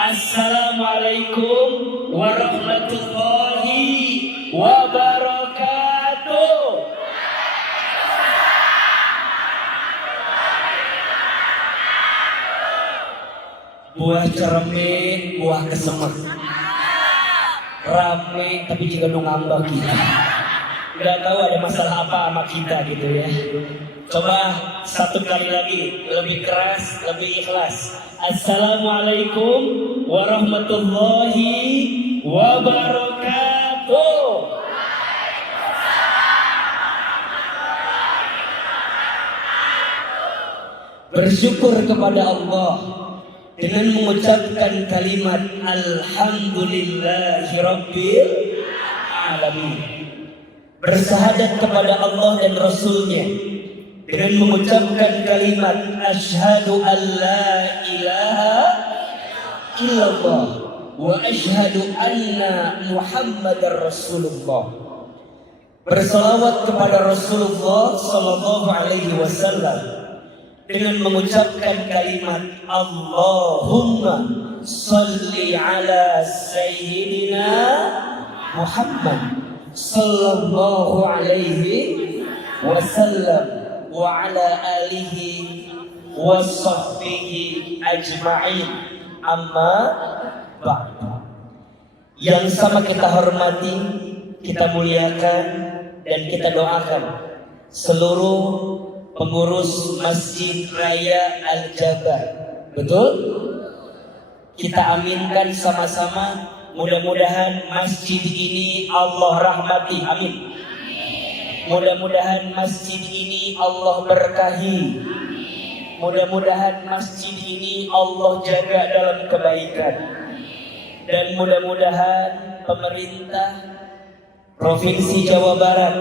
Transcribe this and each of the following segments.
Assalamualaikum warahmatullahi wabarakatuh. Buah cermin, buah kesemek. Rame tapi juga ngambak kita. Gak tahu ada masalah apa sama kita gitu ya. Coba satu kali lagi, lebih keras, lebih ikhlas. Assalamualaikum warahmatullahi wabarakatuh. Bersyukur kepada Allah dengan mengucapkan kalimat Alhamdulillahirabbil alamin. Bersahadat kepada Allah dan Rasulnya dengan mengucapkan kalimat asyhadu an la ilaha illallah wa asyhadu anna muhammadar rasulullah. Bersalawat kepada Rasulullah sallallahu alaihi wasallam dengan mengucapkan kalimat Allahumma salli ala sayyidina Muhammad sallallahu alaihi wasallam wa ala alihi wa sahbihi ajma'in. Amma ba'd. Yang sama kita hormati, kita muliakan dan kita doakan seluruh pengurus Masjid Raya Al-Jabar. Betul? Kita aminkan sama-sama. Mudah-mudahan masjid ini Allah rahmati. Amin. Mudah-mudahan masjid ini Allah berkahi. Mudah-mudahan masjid ini Allah jaga dalam kebaikan. Dan mudah-mudahan pemerintah Provinsi Jawa Barat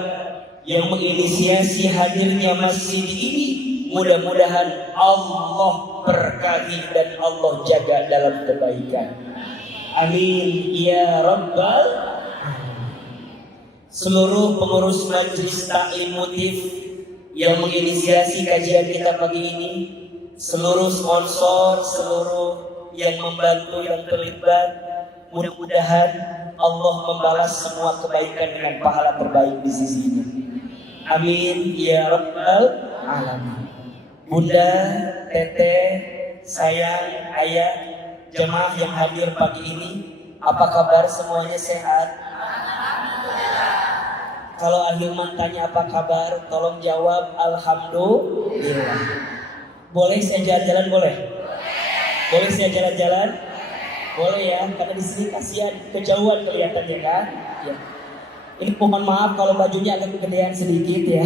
yang menginisiasi hadirnya masjid ini, mudah-mudahan Allah berkahi dan Allah jaga dalam kebaikan. Amin ya rabbal alamin. Seluruh pengurus Majelis Taklim Mutif yang menginisiasi kajian kita pagi ini, seluruh sponsor, seluruh yang membantu, yang terlibat, mudah-mudahan Allah membalas semua kebaikan dengan pahala terbaik di sisinya. Amin ya rabbal alamin. Bunda, teteh, sayang, ayah, jemaah yang hadir pagi ini, apa kabar semuanya, sehat? Kalau Ahilman tanya apa kabar, tolong jawab alhamdulillah. Boleh saya jalan-jalan, boleh? Boleh saya jalan-jalan? Boleh ya, karena di sini kasihan kejauhan kelihatannya kan? Ya. Ini mohon maaf kalau bajunya agak kegedean sedikit ya.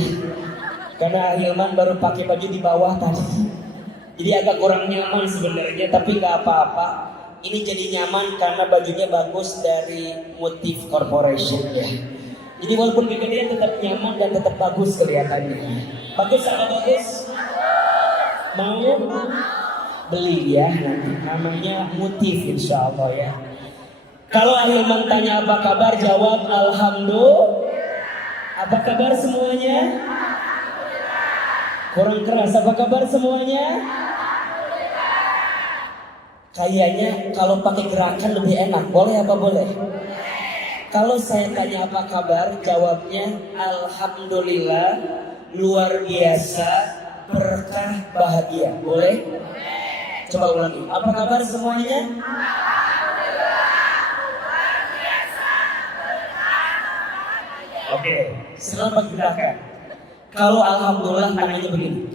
Karena Ahilman baru pakai baju di bawah tadi. Jadi agak kurang nyaman sebenarnya, tapi nggak apa-apa. Ini jadi nyaman karena bajunya bagus dari Mutif Corporation ya. Jadi walaupun kegedean tetap nyaman dan tetap bagus kelihatannya. Bagus apa bagus? Mau beli ya nanti. Namanya Mutif insya Allah ya. Kalau Ahilman tanya apa kabar, jawab alhamdulillah. Apa kabar semuanya? Kurang keras, apa kabar semuanya? Kayaknya kalau pakai gerakan lebih enak, boleh apa boleh? Kalau saya tanya apa kabar, jawabnya alhamdulillah, luar biasa, berkah, bahagia. Boleh? Coba ulangi. Apa kabar semuanya? Alhamdulillah, luar biasa, berkah, bahagia. Oke, selamat gerakan. Kalau alhamdulillah tangannya begini.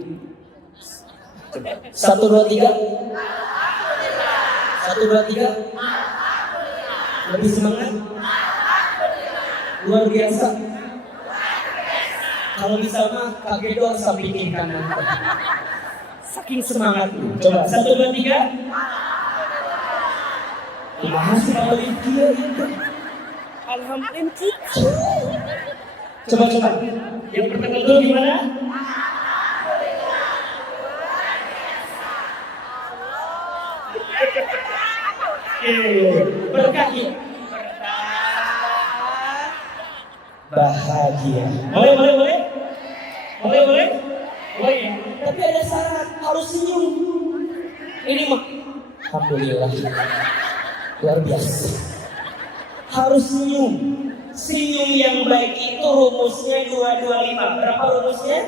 1, 2, 3. 1, 2, 3. Lebih semangat. Luar biasa. Kalau bisa mah kaget doang sampingin kanan. Saking semangat. Coba 1, 2, 3. Masih kalau itu. Alhamdulillah. Coba. Yang pertama dulu gimana? Berkah. Bahagia. Boleh. Tapi ada syarat, harus senyum. Ini mah alhamdulillah. Luar biasa. Harus senyum. Senyum yang baik itu rumusnya 225. Berapa rumusnya?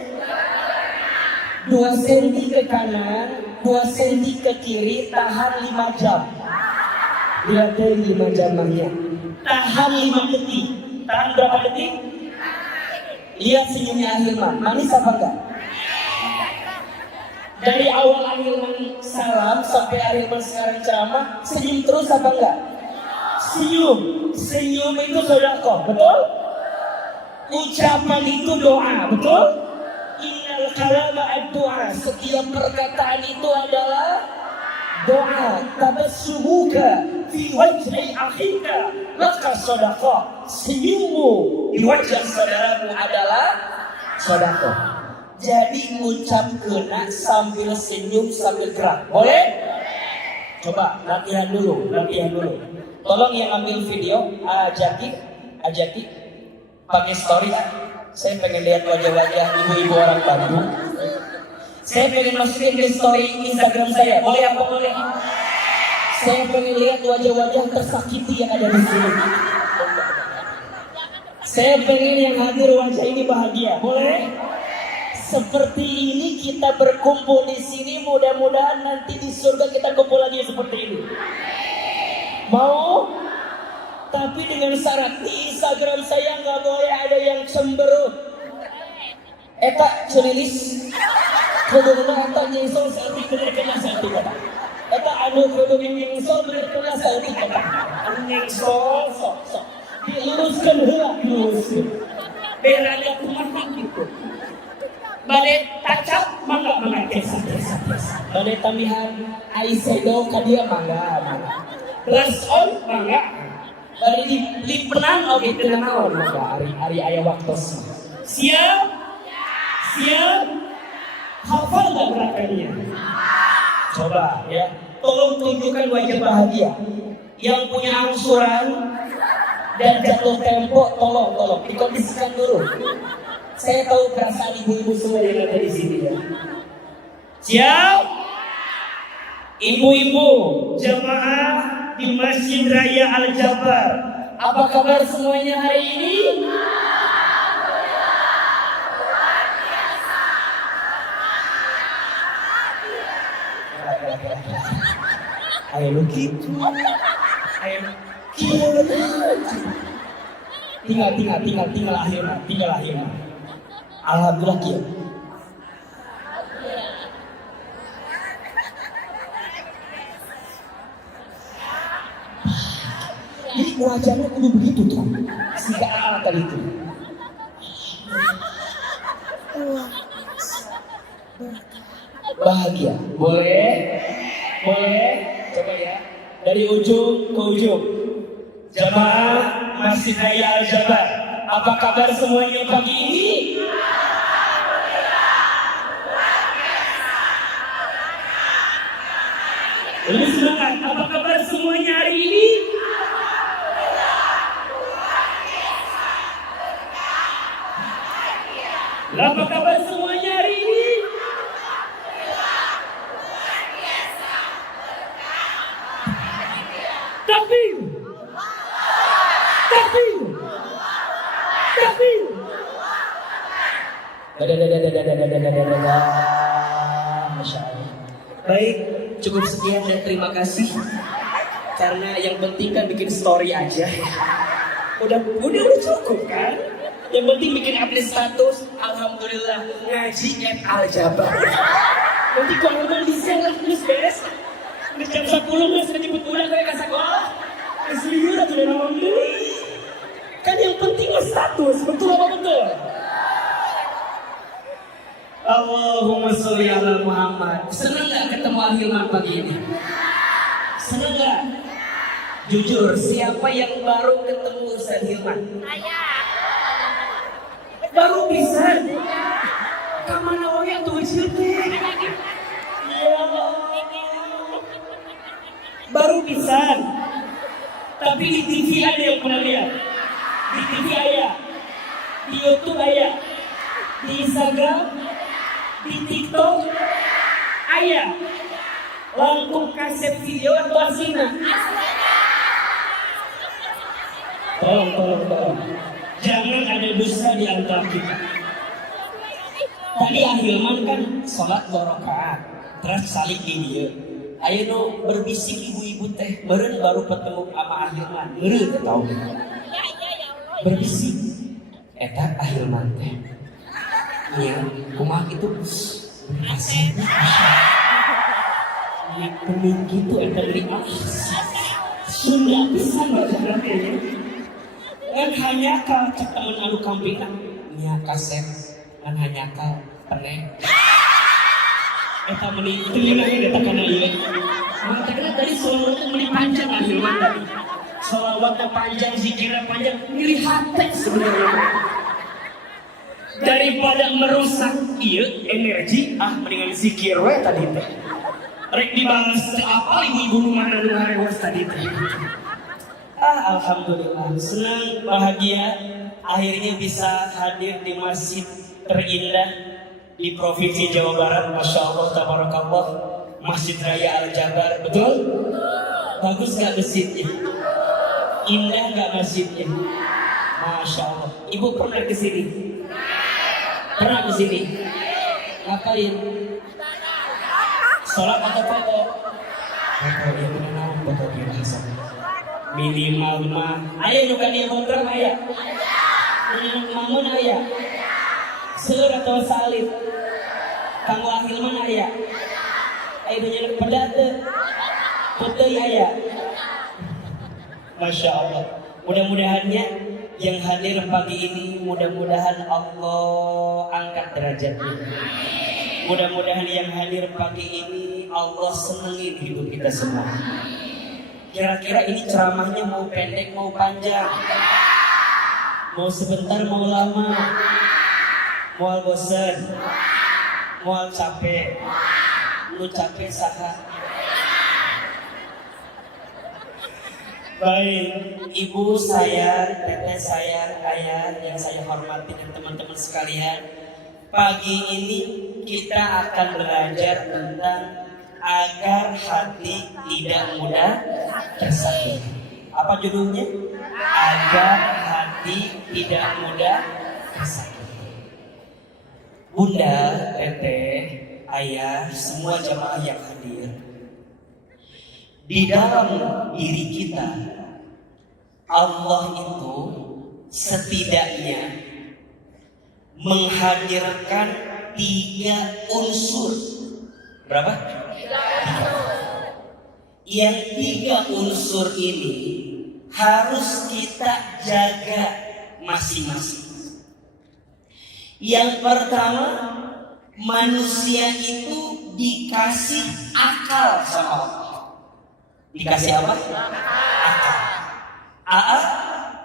2 cm ke kanan, 2 cm ke kiri, tahan 5 jam. Lihat dari 5 jamnya. Tahan 5 detik. Tahan berapa detik? Lihat senyumnya Ahilman. Manis apa enggak? Dari awal Ahilman salam sampai Ahilman sekarang ceramah, senyum terus apa enggak? Senyum. Senyum itu sedekah, betul? Ucapan itu doa, betul? Innal kalama ad-doa. Setiap perkataan itu adalah doa. Tabassumuka fi wajhi akhika laka sedekah. Senyummu di wajah saudaramu adalah sedekah. Jadi ucap kena sambil senyum sambil gerak. Boleh? Coba latihan dulu. Tolong yang ambil video, ajaki pakai story. Saya pengen lihat wajah-wajah ibu-ibu orang Bandung. Saya pengen masukin di story Instagram saya. Boleh apa boleh? Saya pengen lihat wajah-wajah tersakiti yang ada di sini. Saya pengen yang hadir wajah ini bahagia. Boleh? Seperti ini kita berkumpul di sini. Mudah-mudahan nanti di surga kita kumpul lagi seperti ini. Mau? Tapi dengan syarat di Instagram saya nggak boleh ada yang cemberut. Eta celilis. Kedua eta nyengsol selfie bener kena selfie kata. Eta anu kudu nyengsol bener kena selfie kata. Anu nyengsol sok. Diluruskan heula diluruskan. Berada kumaha gitu. Bade tacap mangga kesa. Bade tambihan eyeshadow ka dia mangga. Blush on mangga. Bade lip penang oge teu naon mangga ari aya waktos. Siap? Hafal enggak gerakannya? Coba ya. Tolong tunjukkan wajah bahagia. Yang punya angsuran dan jatuh tempo tolong dikondisikan dulu. Saya tahu perasaan ibu-ibu semua yang ada di sini ya. Siap? Ibu-ibu, jamaah di Masjid Raya Al-Jabar. Apa kabar semuanya hari ini? Ayo lu gitu. Tinggal akhirnya. Alhamdulillah kieu. Jadi wajahnya kudu begitu tuh. Sehingga ala tadi itu. Bahagia. Boleh? Coba ya. Dari ujung ke ujung. Jamaah Masjid Raya Al-Jabar. Apa kabar semuanya pagi ini? Lebih semangat. Apa kabar semuanya hari ini? Apa kabar semuanya hari ini? Takbir. Masya Allah. Baik, cukup sekian dan terima kasih. Karena yang penting kan bikin story aja. Udah cukup kan? Yang penting bikin update status. Alhamdulillah ngaji Al-Jabar. Nanti kalau mau di-share terus beres. Udah jam 10 mas ngejemput budak kayak ke sekolah. Aslinya udah tidak nawang dulu. Kan yang penting status, betul apa betul? Allahumma sholli ala Muhammad. Senang gak ketemu Ahilman pagi ini? Senang gak? Jujur, siapa yang baru ketemu Ustaz Hilman? Baru bisa? Kamana wae atuh teh? Baru bisa. Tapi di TV ada yang pernah lihat. Di TV ada, di YouTube ada, di Instagram, di TikTok ada. Langkung kaset video atau aslinya? Tolong. Jangan ada dusta di antara kita. Tadi Ahilman kan sholat 2 rakaat, terus salik di dia. Ayo no berbisik ibu-ibu teh, meureun baru ketemu sama Ahilman, meureun tahu. Berbisik, eta Ahilman teh. Nya, kumaha kitu? Asik. Ya kening gitu eta beli Sunda pisan baca kayaknya. Kan hanya kal cek temen anu kampingna. Nya kasep, kan hanya kal peneh. Eta meuli telinga eta kana ieu. Makanya tadi salawatnya meuli panjang Ahilman tadi. Salawatnya panjang, zikirnya panjang, ngiri hati sebenarnya. Daripada merusak energi, mendingan zikir we tadi teh. Rek dibalas apa ibu-ibu rumah nu harewas tadi teh. Alhamdulillah, senang, bahagia akhirnya bisa hadir di masjid terindah di Provinsi Jawa Barat. Masya Allah, tabarakallah, Masjid Raya Al-Jabar. Betul? Bagus gak masjidnya? Indah gak masjidnya? Masya Allah. Ibu pernah kesini? Pernah kesini? Ngapain? Sholat atau foto? Foto, ya benar, foto biasa. Minimal mah. Ayah juga dia kontrak ayah. Ayah mamun ayah. Seur atau salib. Kang Wahil mana ayah? Ayah banyak pedate. Foto ayah. Masya Allah. Mudah-mudahannya yang hadir pagi ini, mudah-mudahan Allah angkat derajatnya. Mudah-mudahan yang hadir pagi ini Allah senengin hidup kita semua. Kira-kira ini ceramahnya mau pendek, mau panjang, mau sebentar, mau lama, mau bosan, mau capek, lu capek saha. Baik, ibu saya, teteh saya, ayah yang saya hormati dan teman-teman sekalian, pagi ini kita akan belajar tentang agar hati tidak mudah tersakiti. Apa judulnya? Agar hati tidak mudah tersakiti. Bunda, teteh, ayah, semua jamaah yang hadir, di dalam diri kita Allah itu setidaknya menghadirkan 3 unsur. Berapa? 3. Yang 3 unsur ini harus kita jaga masing-masing. Yang pertama, manusia itu dikasih akal sama Allah. Dikasih apa? Akal.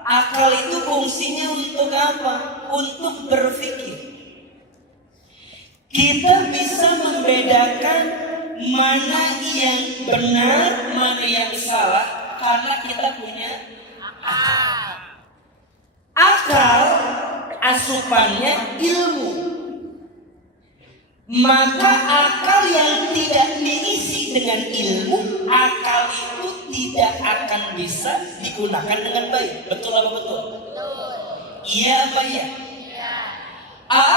Akal itu fungsinya untuk apa? Untuk berpikir. Kita bisa membedakan mana yang benar, mana yang salah karena kita punya akal. Akal asupannya ilmu. Maka akal yang tidak diisi dengan ilmu, akal itu tidak akan bisa digunakan dengan baik. Betul apa betul? Iya apa ya?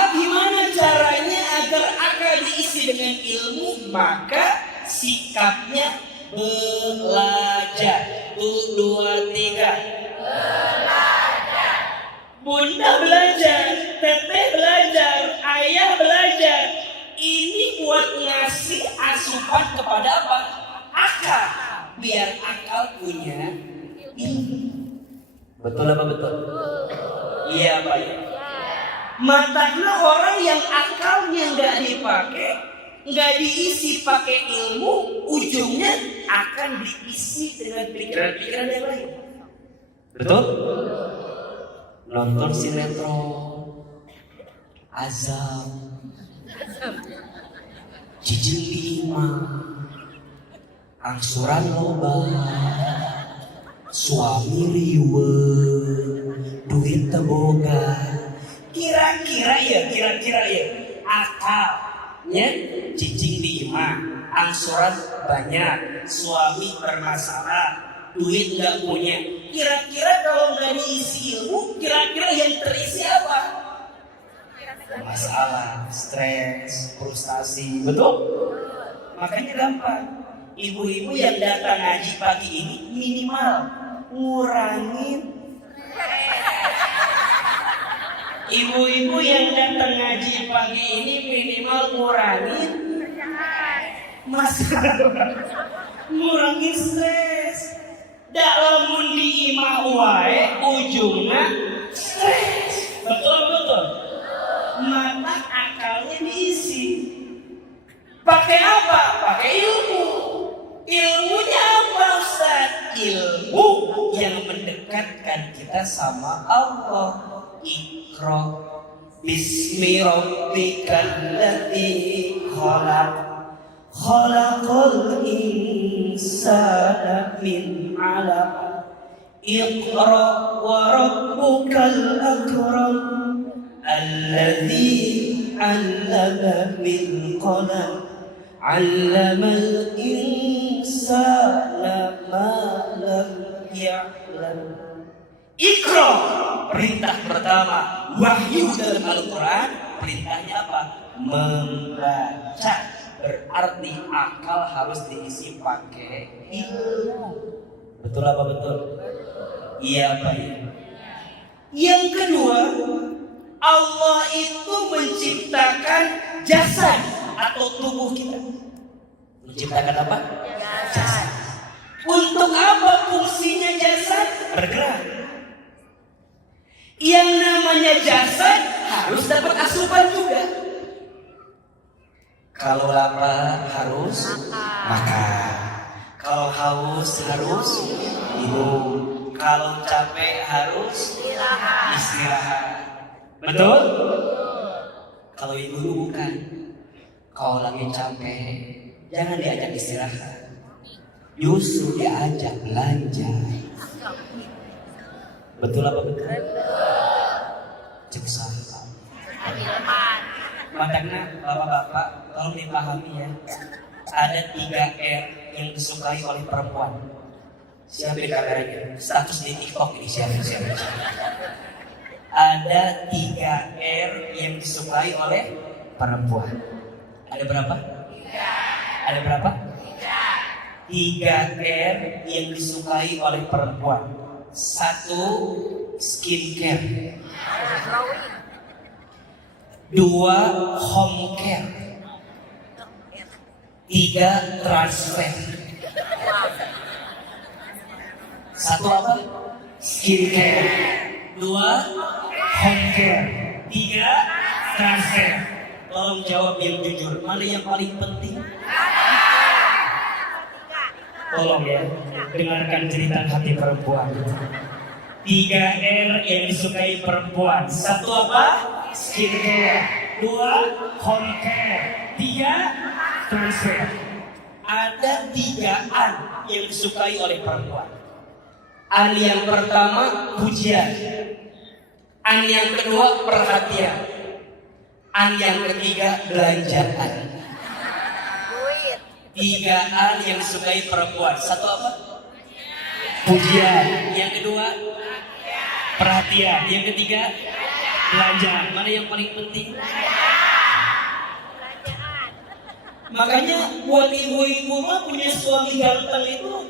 Gimana caranya agar akal diisi dengan ilmu? Maka sikapnya belajar. 1, 2, 3. Belajar. Bunda belajar, teteh belajar, ayah belajar. Ini buat ngasih asupan kepada apa? Akal. Biar akal punya ilmu. Betul apa betul? Iya Pak ya. Makanya orang yang akalnya nggak dipakai, nggak diisi pakai ilmu, ujungnya akan diisi dengan pikiran-pikiran yang lain. Betul? Nonton sinetron, azab, cicing 5, angsuran loba, suami riwe, duit teboga. Kira-kira ya akalnya cicing 5, angsuran banyak, suami bermasalah, duit nggak punya. Kira-kira kalau nggak diisi ilmu, kira-kira yang terisi apa? Masalah, stres, frustasi, betul? Makanya gampang. Ibu-ibu yang datang ngaji pagi ini minimal ngurangin. Ibu-ibu yang datang ngaji pagi ini minimal ngurangin masalah, ngurangin stres. Dalam di imah wae ujungnya stres. Betul. Mata akalnya diisi. Pakai apa? Pakai ilmu. Ilmunya apa Ustaz? Ilmu yang mendekatkan kita sama Allah. Iqra bismi rabbikal ladzi khalaq. Khalaqal insana min 'alaq. Iqra wa rabbukal akram. Alladzi 'allama bil qalam. 'Allamal insana ma lam ya'lam. Iqra, perintah pertama wahyu dalam Al-Quran. Perintahnya apa? Membaca. Berarti akal harus diisi pakai ilmu. Betul apa betul? Iya apa ya? Yang kedua, Allah itu menciptakan jasad atau tubuh kita. Menciptakan apa? Jasad. Untuk apa fungsinya jasad? Bergerak. Yang namanya jasad harus dapat asupan juga. Kalau lapar harus makan. Kalau haus harus minum. Kalau capek harus istirahat. Betul? Kalau ibu bukan. Kalau lagi capek, jangan diajak istirahat. Justru diajak belanja. Betul apa betul? Cek salah. Makanya bapak-bapak tolong dipahami ya. Ada 3 R yang disukai oleh perempuan. Siapa di kameranya? Status di TikTok ini siapa? Ada 3 R yang disukai oleh perempuan. Ada berapa? 3. Ada berapa? 3 R yang disukai oleh perempuan. 1. Skincare. 2. Home care. 3. Transfer. 1 apa? Skincare. 2. Home care. 3. Transfer. Tolong jawab yang jujur. Mana yang paling penting? Tolong ya, dengarkan cerita hati perempuan. 3 R yang disukai perempuan. 1 apa? Skincare. 2. Home care. 3. Transfer. Ada 3 an yang disukai oleh perempuan. An yang pertama pujian. An yang kedua perhatian. An yang ketiga belanjaan. 3 an yang disukai perempuan. 1 apa? Pujian. Yang kedua perhatian. Yang ketiga belanjaan. Mana yang paling penting? Makanya buat ibu-ibu mah punya suami ganteng itu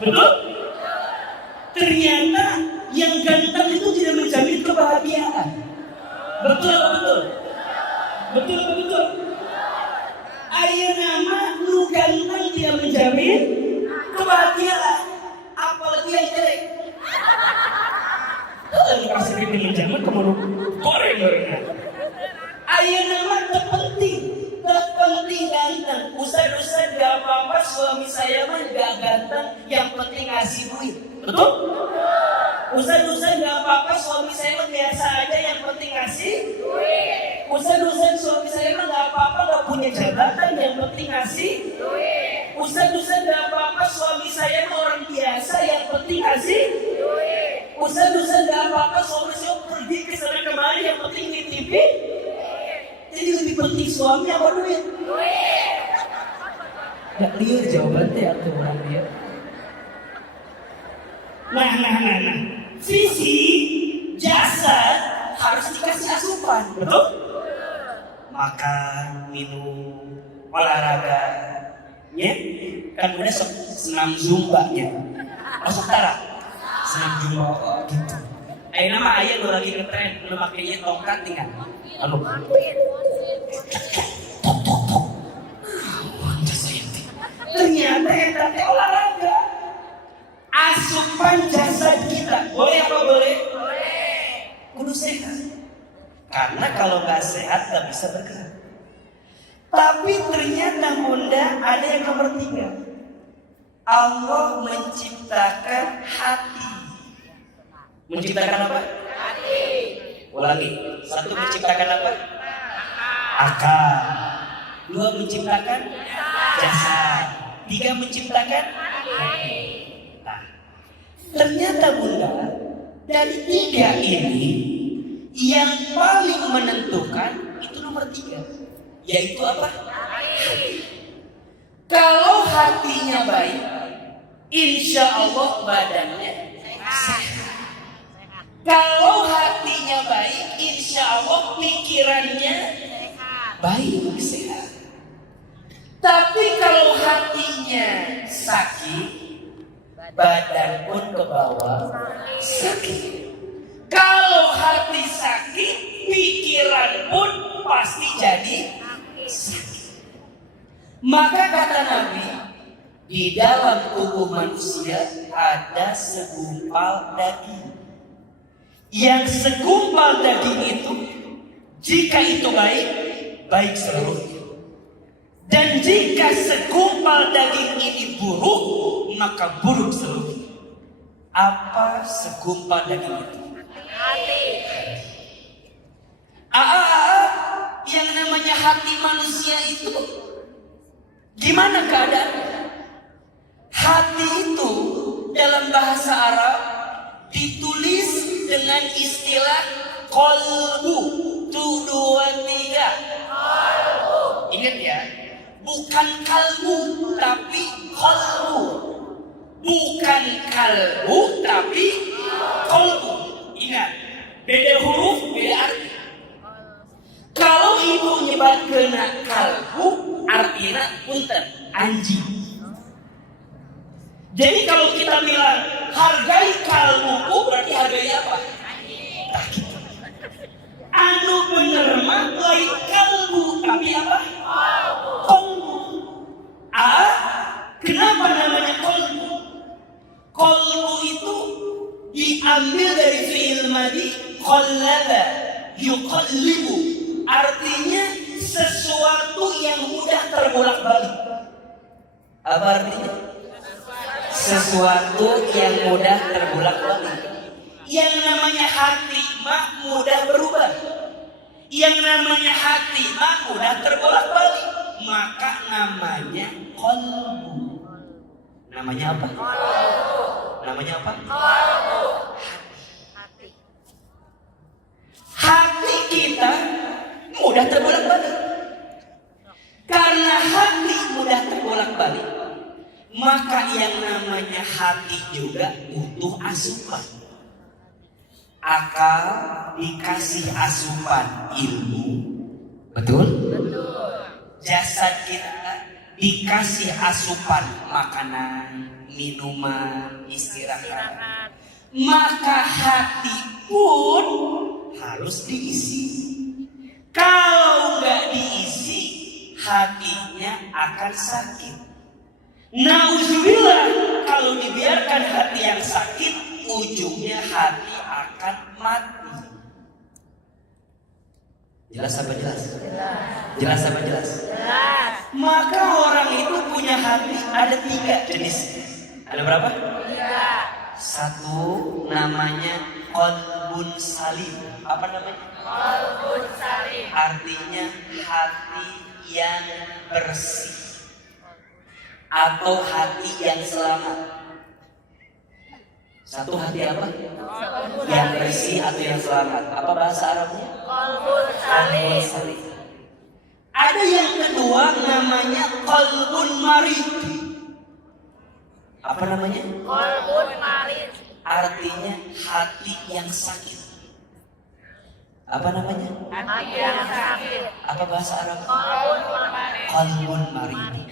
betul? Ternyata yang ganteng itu tidak menjamin kebahagiaan. Betul apa betul? Betul apa betul? Ayo nama lu ganteng tidak menjamin kebahagiaan. Apalagi yang jelek. Kasih kita menjamin kemana goreng. Ayo nama terpenting ganteng. Ustaz gak apa-apa suami saya mah gak ganteng, yang penting ngasih duit. Betul? Ustaz gak apa-apa suami saya mah biasa aja, yang penting ngasih duit. Ustaz suami saya mah gak apa-apa, gak punya jabatan, yang penting ngasih duit. Ustaz gak apa-apa suami saya mah orang biasa, yang penting ngasih duit. Ustaz gak apa-apa suami saya pergi ke sana kemari, yang penting nitipin. Jadi lebih penting suami apa duit? Duit. Gak liar jawaban teh atau orang dia. Nah. Fisik, jasad harus dikasih asupan, betul? Makan, minum, olahraga, ya? Kan udah senam zumba ya. Masuk tara, senam zumba gitu. Ayo nama ayah lo lagi ngetren, lo makainya tongkat tinggal. Lalu, ternyata itu olahraga. Asupan jasad kita, boleh apa boleh? Boleh. Kudu sehat. Karena kalau nggak sehat nggak bisa bergerak. Tapi ternyata bunda ada yang nomor 3. Allah menciptakan hati. Menciptakan apa? Hati. Ulangi. 1 menciptakan apa? Akal. 2 menciptakan jasad. 3 menciptakan hati. Nah, ternyata bunda dari 3 ini yang paling menentukan itu nomor 3, yaitu apa? Hati. Kalau hatinya baik, insya Allah badannya sehat. Kalau hatinya baik, insya Allah pikirannya baik, sehat. Tapi kalau hatinya sakit, badan pun ke bawah sakit. Kalau hati sakit, pikiran pun pasti jadi sakit. Maka kata Nabi, di dalam tubuh manusia ada segumpal daging. Yang segumpal daging itu, jika itu baik, baik seluruhnya. Dan jika segumpal daging ini buruk, maka buruk seluruhnya. Apa segumpal daging itu? Hati. Yang namanya hati manusia itu gimana keadaannya? Hati itu dalam bahasa Arab ditulis dengan istilah qalbu. 2, 3. Ingat ya, bukan kalbu tapi qalbu. Bukan kalbu tapi qalbu. Ingat, beda huruf, beda arti. Kalau ibu nyebat kena kalbu, artinya punten, anjing. Jadi kalau kita bilang hargai kalbuku, berarti hargai apa? Anjing. Anu bener mah lain kalbu, tapi apa? Kolbu. Kenapa namanya kolbu? Kolbu itu diambil dari fi'il madhi qallaba yuqallibu, artinya sesuatu yang mudah terbolak-balik. Apa artinya? Sesuatu yang mudah terbolak-balik. Yang namanya hati mah mudah berubah. Yang namanya hati mah mudah terbolak-balik. Maka namanya qalbu. Namanya apa? Namanya apa? Hati. Hati kita mudah terbolak-balik. Karena hati mudah terbolak-balik, maka yang namanya hati juga butuh asupan. Akal dikasih asupan ilmu, betul? Jasad kita dikasih asupan makanan, minuman, istirahat. Maka hati pun harus diisi. Kalau nggak diisi, hatinya akan sakit. Nauzubillah, kalau dibiarkan hati yang sakit, ujungnya hati akan mati. Jelas apa jelas? Jelas apa jelas? Jelas. Maka orang itu punya hati ada 3 jenis. Ada berapa? 3. 1 namanya qalbun salim. Apa namanya? Qalbun salim. Artinya hati yang bersih atau hati yang selamat. 1 hati apa? Yang bersih atau yang selamat. Apa bahasa Arabnya? Qalbun salim. Ada yang kedua namanya qalbun marid. Apa namanya? Qalbun marid. Artinya hati yang sakit. Apa namanya? Hati yang sakit. Apa bahasa Arab? Qalbun marid. Qalbun marid.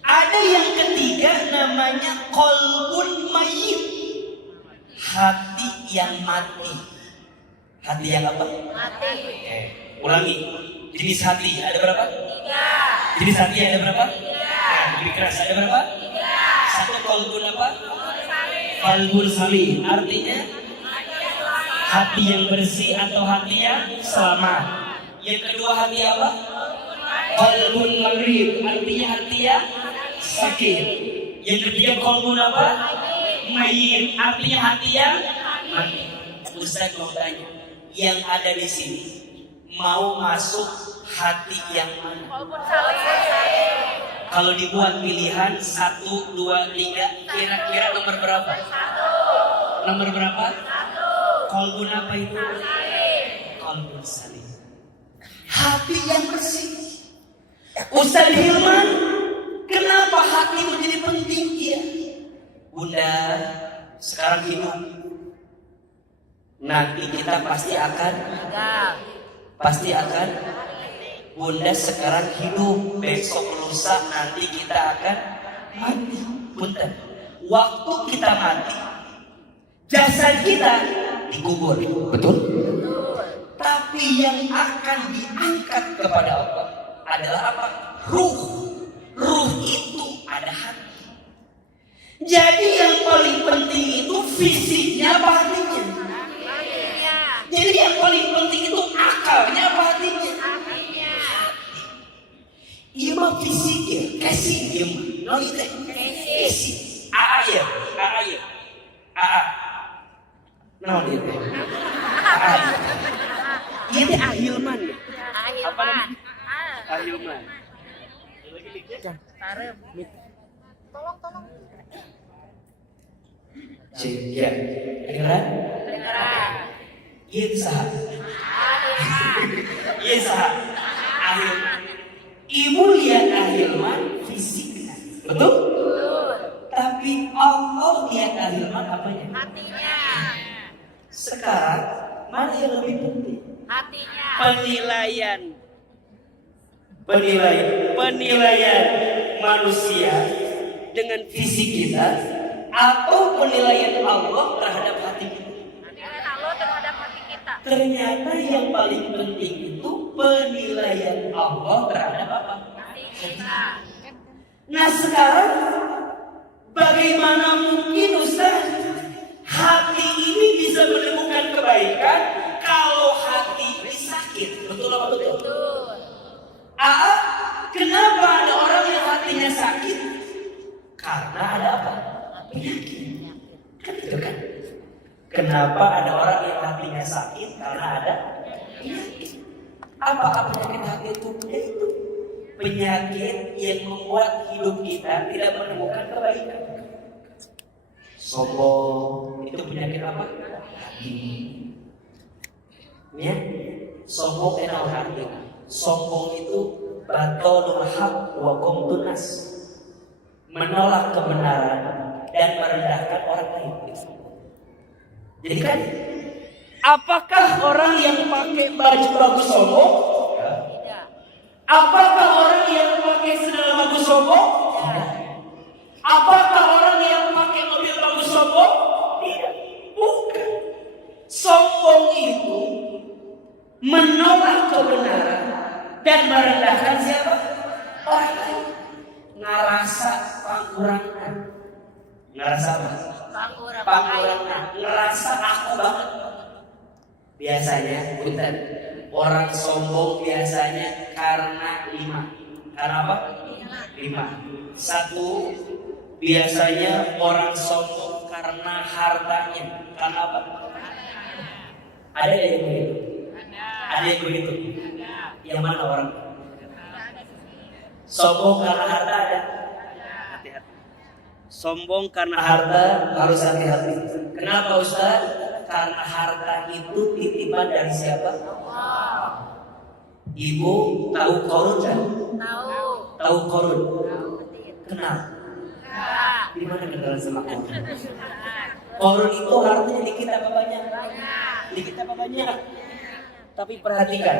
Ada yang ketiga namanya qalbun mayyit. Hati yang mati. Hati yang apa? Mati. Ulangi. Jenis hati ada berapa? 3. Jenis hati ada berapa? 3. Lebih keras ada berapa? 3. Satu qalbun apa? Qalbun salim. Artinya hati yang bersih atau hati yang selamat. Yang kedua hati apa? Qalbun marid. Artinya hati yang sakit. Yang ketiga qalbun apa? Mayyit. Artinya hati yang mati. Ustaz mau tanya, yang ada di sini mau masuk hati yang mana? Qalbun salim. Kalau dibuat pilihan 1, 2, 3, kira-kira nomor berapa? 1. Nomor berapa? 1. Qalbun apa itu? Qalbun salim. Hati yang bersih. Ustaz Hilman, kenapa hati menjadi penting? Iya. Bunda, sekarang hidup. Nanti kita pasti akan Bunda sekarang hidup, besok lusa nanti kita akan mati. Bunda, waktu kita mati, jasad kita dikubur, betul? Tapi yang akan diangkat kepada Allah adalah apa? Ruh. Ruh itu ada hati. Jadi yang paling penting itu fisiknya apa hatinya? Jadi yang paling penting itu akalnya apa hatinya? Iya mah fisiknya, kasih dia mah. No itu kasih. Aaya. No dia. Aaya. Ini Ahilman. Apa namanya? Ahilman. Tolong. Ya, dengeran? Iya sah. Iya sah. Ahilman. Ibu lihat Ahilman fisiknya, betul? Tapi Allah lihat Ahilman apanya? Hatinya. Sekarang mana yang lebih penting? Hatinya. Penilaian manusia dengan fisik kita atau penilaian Allah terhadap hati kita? Penilaian Allah terhadap hati kita. Ternyata yang paling penting itu penilaian Allah terhadap apa? Hati kita. Nah sekarang bagaimana mungkin Ustaz hati ini bisa menemukan kebaikan kalau hati ini sakit? Betul apa betul? Kenapa ada orang yang hatinya sakit? Karena ada apa? Penyakit. Kan itu kan? Kenapa ada orang yang hatinya sakit? Karena ada penyakit. Apa penyakit hati itu? Yaitu penyakit yang membuat hidup kita tidak menemukan kebaikan. Sombong itu penyakit apa? Hati. Ya, sombong kenal hati. Sombong itu batolul haq wa qamtun nas, menolak kebenaran dan merendahkan orang lain. Jadi kan, apakah orang yang pakai baju bagus sombong? Tidak. Apakah orang yang pakai sandal bagus sombong? Tidak. Apakah orang yang pakai mobil bagus sombong? Tidak. Bukan. Sombong itu menolak kebenaran dan merendahkan siapa? Orang lain. Ngerasa pangkurangan. Ngerasa apa? Pangkurangan. Ngerasa aku banget. Biasanya, punten, orang sombong biasanya karena 5. Karena apa? 5. 1, biasanya orang sombong karena hartanya. Karena apa? Ada yang begitu? Ada yang begitu? Yang mana orang? Sombong karena harta ada? Hati-hati. Sombong karena harta harus hati-hati. Kenapa Ustaz? Karena harta itu titipan dari siapa? Ibu tahu korun kan? Tahu. Tahu korun? Tahu. Kenal? Enggak. Di mana kenal? kenalan sama korun. Korun itu hartanya dikit apa banyak? Dikit apa banyak? Tapi perhatikan,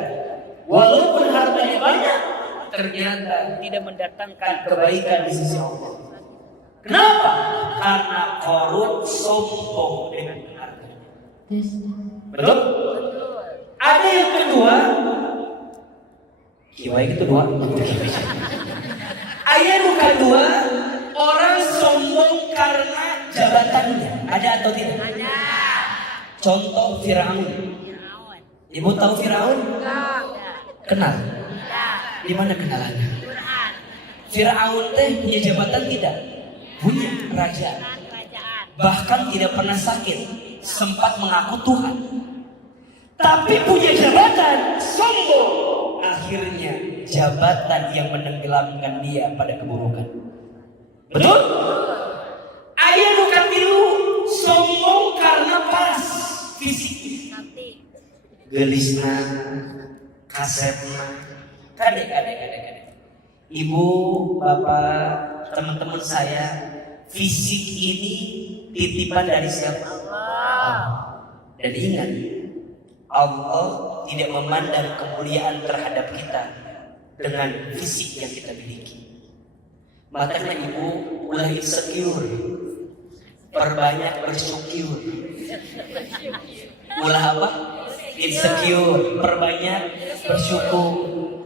walaupun hartanya banyak, ternyata tidak mendatangkan kebaikan di sisi Allah. Kenapa? Karena korun sombong dengan hartanya. Betul? Ada yang kedua, kiwai itu dua. Ayat kedua, orang sombong karena jabatannya. Ada atau tidak? Ada. Contoh Firaun. Ibu tahu Firaun? Kenal? Di mana kenalannya? Firaun teh punya jabatan tidak? Punya, raja. Bahkan tidak pernah sakit, sempat mengaku Tuhan. Tapi punya jabatan, sombong. Akhirnya jabatan yang menenggelamkan dia pada keburukan. Betul? Ayah bukan tilu, sombong karena pas fisik. Gelisna, kasepna, kadek. Ibu, bapak, teman-teman saya, fisik ini titipan dari siapa? Allah. Dan ingat, Allah tidak memandang kemuliaan terhadap kita dengan fisik yang kita miliki. Makanya ibu ulah insecure, perbanyak bersyukur. Ulah apa? Insecure, perbanyak bersyukur.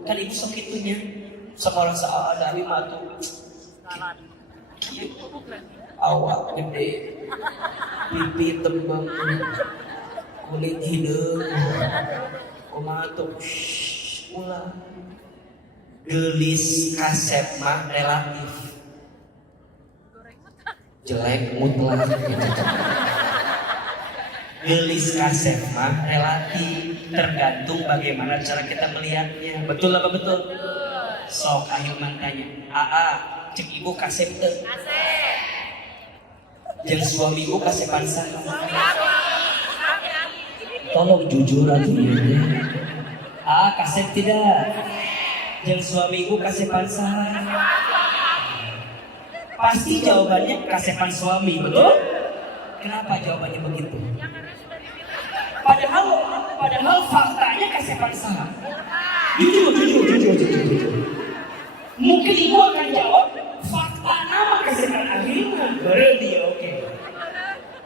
Kan ibu sok itunya, sekolah seada abi matu. Awak gede, pipi tembem, kulit hidung, kumaha tuh ulah. Gelis kasep mah relatif, jelek mutlak. Gelis kasep mah relatif, tergantung bagaimana cara kita melihatnya. Betul apa betul? Sok ayo mantanya. Cek ibu kasep teh. Kasep. Jeung suami ibu kasepan sana. Tolong jujur atuh ieu. Kasep tidak. Yang suamiku kasepan saha? Pasti jawabannya kasepan suami, betul? Kenapa jawabannya begitu? Padahal faktanya kasepan saha? Jujur. Mungkin ibu akan jawab fakta nama kasepan akhirnya, berarti ya oke.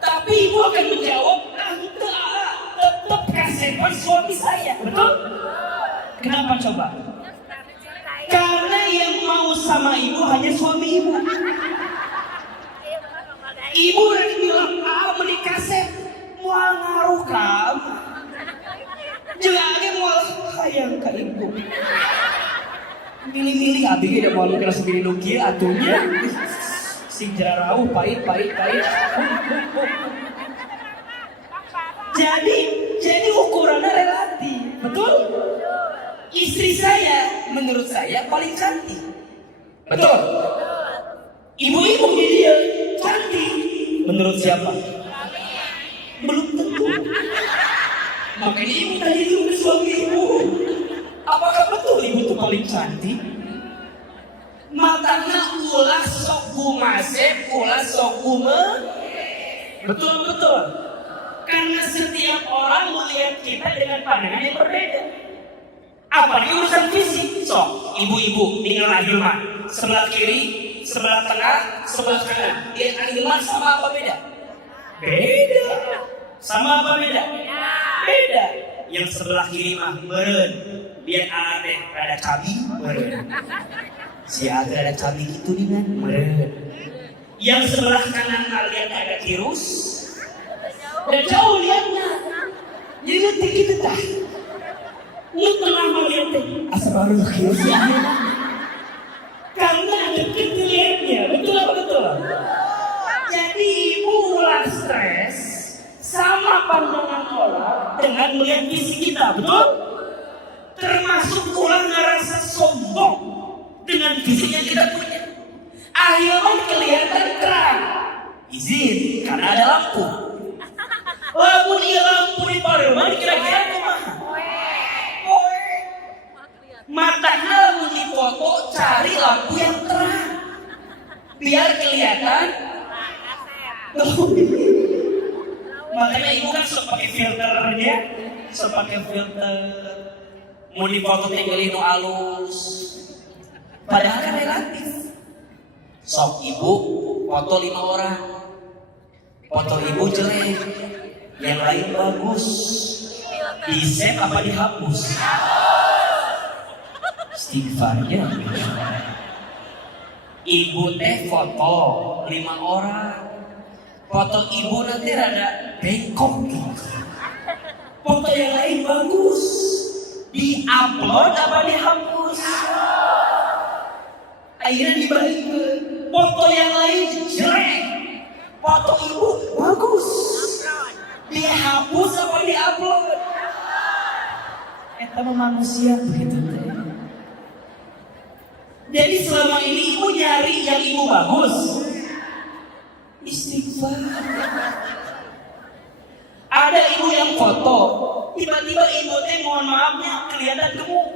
Tapi ibu akan menjawab tetap kasepan suami saya, betul? Kenapa coba? Karena yang mau sama ibu hanya suami ibu. Ibu udah bilang menikah mau ngaruh kamu. Jangan mau hayang ke ibu. Milih-milih abi tidak mau kira segini nukil atunya. Sing jarau pahit. Jadi ukurannya relatif, betul? Istri saya, menurut saya paling cantik. Betul? Ibu-ibu di dia cantik. Menurut siapa? Belum tentu. Makanya ibu tadi itu ke suami ibu. Apakah betul ibu itu paling cantik? Matanya ulah sok gumasep, ulah sok gume. Betul. Karena setiap orang melihat kita dengan pandangan yang berbeda. Apalagi urusan fisik. Sok, ibu-ibu tinggal ahilman, sebelah kiri, sebelah tengah, sebelah kanan. Lihat ahilman sama apa beda? Beda. Sama apa beda? Beda. Yang sebelah kiri mah meren, lihat aneh ada cabi meren. Si ada cabi gitu dengan meren. Yang sebelah kanan lihat ada virus, dan jauh lihatnya. Jadi nanti kita tak. Lu pernah melihat asal baru kiosnya karena deket lihatnya, betul apa betul? Jadi ibu ulah stres sama pandangan orang dengan melihat fisik kita, betul? Termasuk ulah ngerasa sombong dengan fisik yang kita punya. Akhirnya kelihatan terang, izin karena ada lampu. Walaupun ia lampu di parlemen kira-kira kumaha? Matanya lalu difoto, cari lampu yang terang biar kelihatan Makanya ibu kan sok pakai filternya, sok pakai filter. Mau dipoto tinggalin nu alus. Padahal kan relatif. Sok ibu foto 5 orang. Foto ibu jelek, yang lain bagus. Di-save apa dihapus? Istighfarnya. Ibu teh foto 5 orang. Foto ibu nanti rada bengkok. Foto yang lain bagus. Di-upload apa dihapus? Akhirnya dibalik. Foto yang lain jelek. Foto ibu bagus. Dihapus apa di-upload? Eta manusia begitu. Jadi selama ini ibu nyari yang ibu bagus. Istighfar. Ada ibu yang foto, tiba-tiba ibu teh mohon maafnya kelihatan gemuk.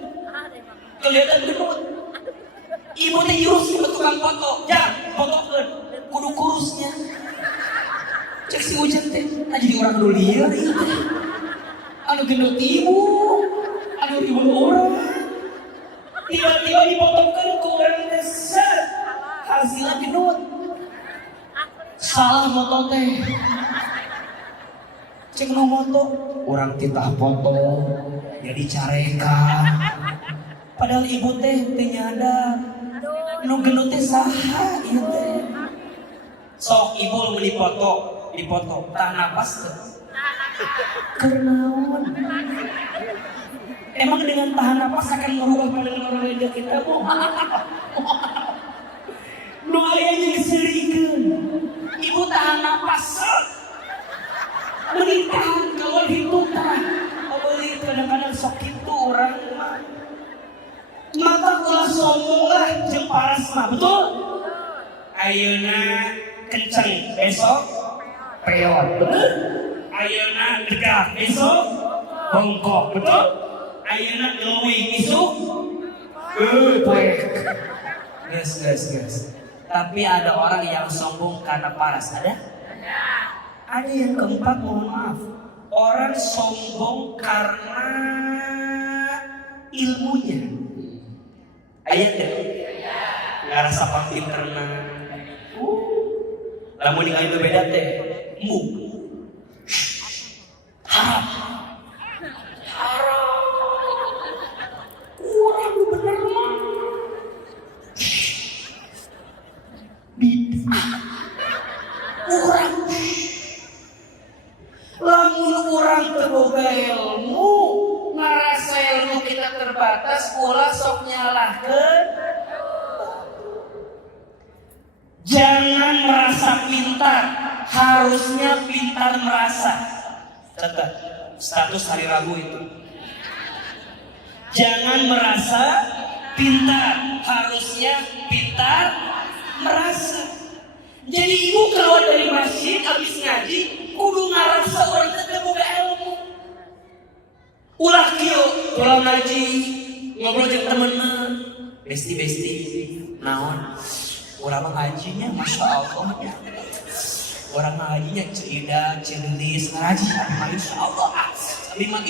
Kelihatan gemuk. Ibu teh nyuruh si tukang foto, "Jangan fotokeun, kudu kurusnya." Cek si Ujang teh, jadi orang dulu liar ieu teh. Anu gendut ibu, anu ibu orang. Tiba-tiba dipotokeun ku urang teh hasilna gendut. Salah moto teh. Cek nu moto, urang titah foto jadi carekan. Padahal ibu teh teu nyadar. Nu gendut teh saha ieu teh. Sok ibu mau dipoto, tahan napas teu? Kenaon? Emang dengan tahan napas akan merubah pandangan orang kita, Bu? Nu aya nyeserikeun. Ibu tahan napas. Mending tahan kalau hitutan. Beli kadang-kadang sok itu orang mah. Mata ulah sombong lah jeung paras mah, betul? Ayeuna kenceng, besok peot, betul? Ayeuna degah, besok bongkok, betul? Ayeuna leuwih isuk poek. Gas. Tapi ada orang yang sombong karena paras, ada? Ada yang keempat, mohon maaf. Orang sombong karena ilmunya. Ayat ya? Ngarasa pinterna. Lamun ningali beda teh, mu. Haram. Kurang bener mah. Bid'ah. Kurang. Lamun urang teu boga ilmu, ngarasa ilmu kita terbatas, ulah sok nyalahkeun. Jangan merasa pintar, harusnya pintar merasa. Catat status hari Rabu itu. Jangan merasa pintar, harusnya pintar merasa. Jadi ibu keluar dari masjid habis ngaji, kudu ngarasa orang teu boga ilmu. Ulah kieu, ulah ngaji, ngobrol jeung temenna. Besti, naon? Urang ngajinya Masya Allah ya. Orang ngajinya cerita, celis, ngaji abi mah insyaallah. Abi mah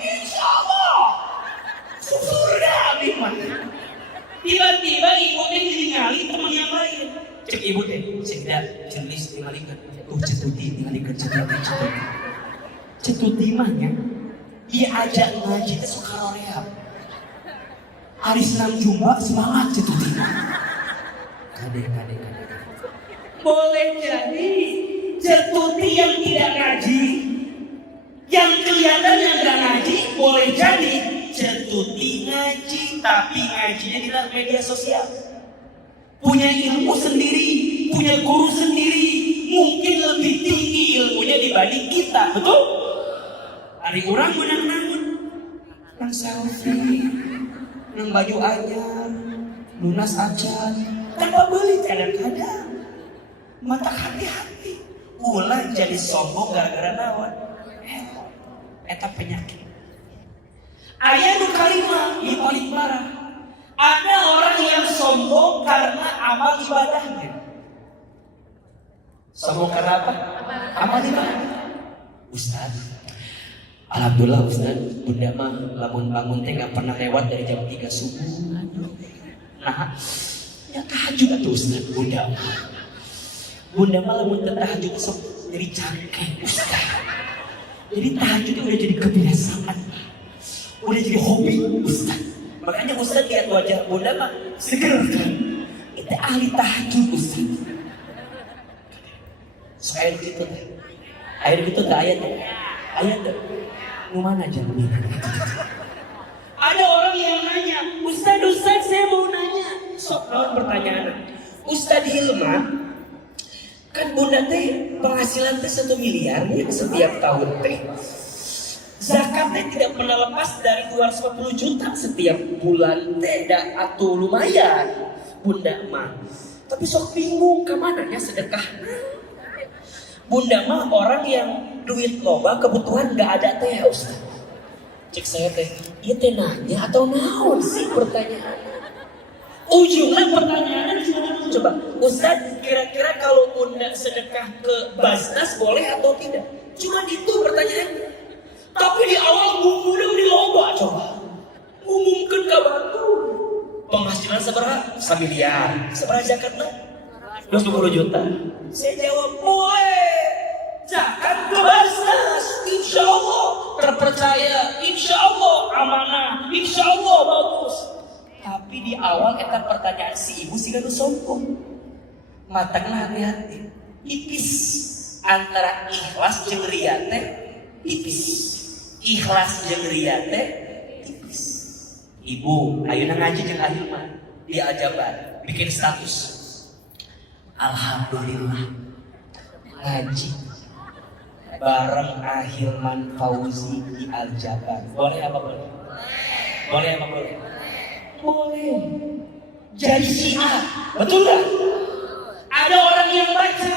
insyaallah. Surga abi mah. Tiba-tiba ibu teh ningali teman yang lain. Cek ibu teh, cek celis tingalikeun. Cetuti tingalikeun cetuti. Cetuti mah nya dia ajak ngaji teh sok karoream. Hari Senin Jumat semangat cetuti. Kade. Boleh jadi cetuti yang tidak ngaji, yang kelihatan yang gak ngaji, boleh jadi cetuti ngaji, tapi ngajinya di dalam media sosial. Punya ilmu sendiri, punya guru sendiri, mungkin lebih tinggi ilmunya dibanding kita, betul? Hari orang menang-nangun, nang selfie, nang baju anyar, lunas acan, tanpa beli kadang-kadang. Mata hati-hati, ulah jadi sombong gara-gara naon. Eta penyakit. Aya nu kalima ieu paling parah. Ada orang yang sombong karena amal ibadahnya. Sombong karena apa? Apa di mana? Ustaz, alhamdulillah Ustaz, bunda mah lamun bangun teh gak pernah lewat dari jam 3 subuh. Nah, ya tahajud atuh Ustaz, bunda mah. Bunda mah lamun tahajud sok jadi cangkeh Ustaz. Jadi tahajud udah jadi kebiasaan, udah jadi hobi Ustaz. Makanya Ustaz lihat wajah bunda mah seger kan. Itu ahli tahajud Ustaz. So, air gitu teh. Air gitu teh ayat teh. Ayat teh. Mau mana jamin? Ada orang yang nanya, Ustaz saya mau nanya. Sok naon pertanyaan. Ustaz Hilman, kan bunda teh penghasilan teh 1 miliar ya setiap tahun teh. Zakat teh tidak pernah lepas dari 250 juta setiap bulan teh. Atuh lumayan bunda mah. Tapi sok bingung kemananya sedekah. Bunda mah orang yang duit loba kebutuhan gak ada teh Ustaz. Cek saya teh, iya teh nanya atau naon sih pertanyaan? Ujungnya pertanyaannya cuma coba, Ustaz kira-kira kalau bunda sedekah ke Basnas boleh atau tidak? Cuma itu pertanyaannya. Tapi di awal bunda di loba coba. Ngumumkan ke batu. Penghasilan seberapa? 1 miliar. Seberapa zakatnya? 20 juta. Saya jawab boleh. Zakat ke Basnas, insya Allah terpercaya, insya Allah amanah, insya Allah bagus. Tapi di awal eta pertanyaan si ibu sih gak sombong. Matangnya hati-hati. Tipis antara ikhlas jeung ria teh tipis. Ikhlas jeung ria teh tipis. Ibu, ayeuna ngaji jeung Ahilman di Aljabar, bikin status. Alhamdulillah ngaji bareng Ahilman Fauzi di Aljabar. Boleh apa boleh? Boleh apa boleh? Boleh. Jadi Syiah, betul gak? Ada orang yang baca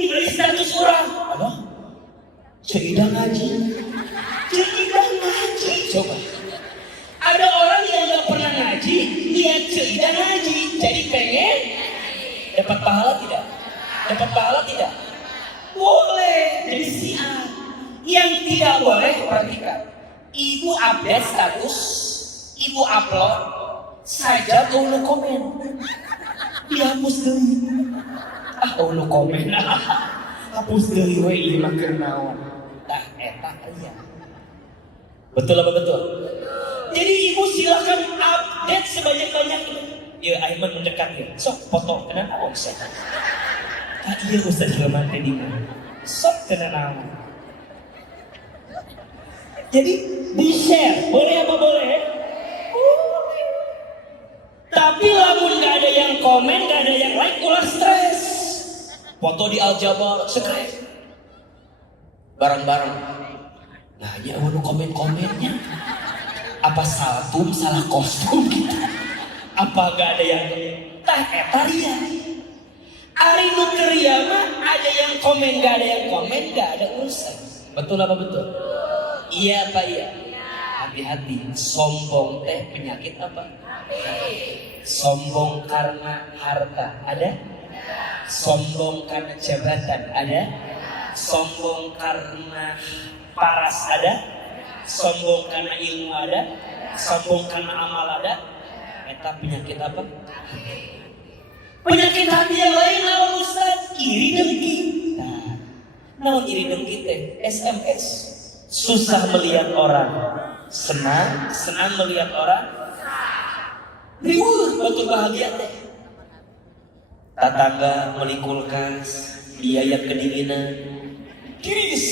diberi status orang. Apa? Ceidah ngaji. Ceidah ngaji. Coba. Ada orang yang gak pernah ngaji, lihat Ceidah ngaji, jadi pengen dapat pahala tidak? Dapat pahala tidak? Boleh. Jadi Syiah. Yang tidak boleh, perhatikan. Ibu update status, ibu upload saja ulu komen. Dihapus deui. Ulu komen. Hapus deui we ieu mah keur naon. Tah eta aya. Betul apa betul? Jadi ibu silakan update sebanyak-banyaknya. Ya Ahilman mendekat ya. Sok foto kena naon saya. Ah iya Ustaz Hilman teh di mana? Sok kena naon. Jadi di-share, boleh apa boleh? Boleh. Tapi lamun gak ada yang komen, gak ada yang like, ulah stres. Foto di Aljabar, stres. Bareng-bareng. Nah, ya anu komen-komennya. Apa saltum, salah kostum gitu. Apa gak ada yang tah eta ria. Ari nu ria mah ada yang komen, gak ada yang komen, gak ada urusan. Betul apa betul? Iya Pak iya. Hati-hati, sombong teh penyakit apa? Sombong karena harta ada? Sombong karena jabatan ada? Sombong karena paras ada? Sombong karena ilmu ada? Sombong karena amal ada? Eta penyakit apa? Penyakit hati yang lain naon Ustaz? Iri dengki. Nah, naon iri dengki teh? SMS. Susah melihat orang senang, senang melihat orang riuh, betul bahagia teh. Tetangga beli kulkas, biaya kedinginan, kiris.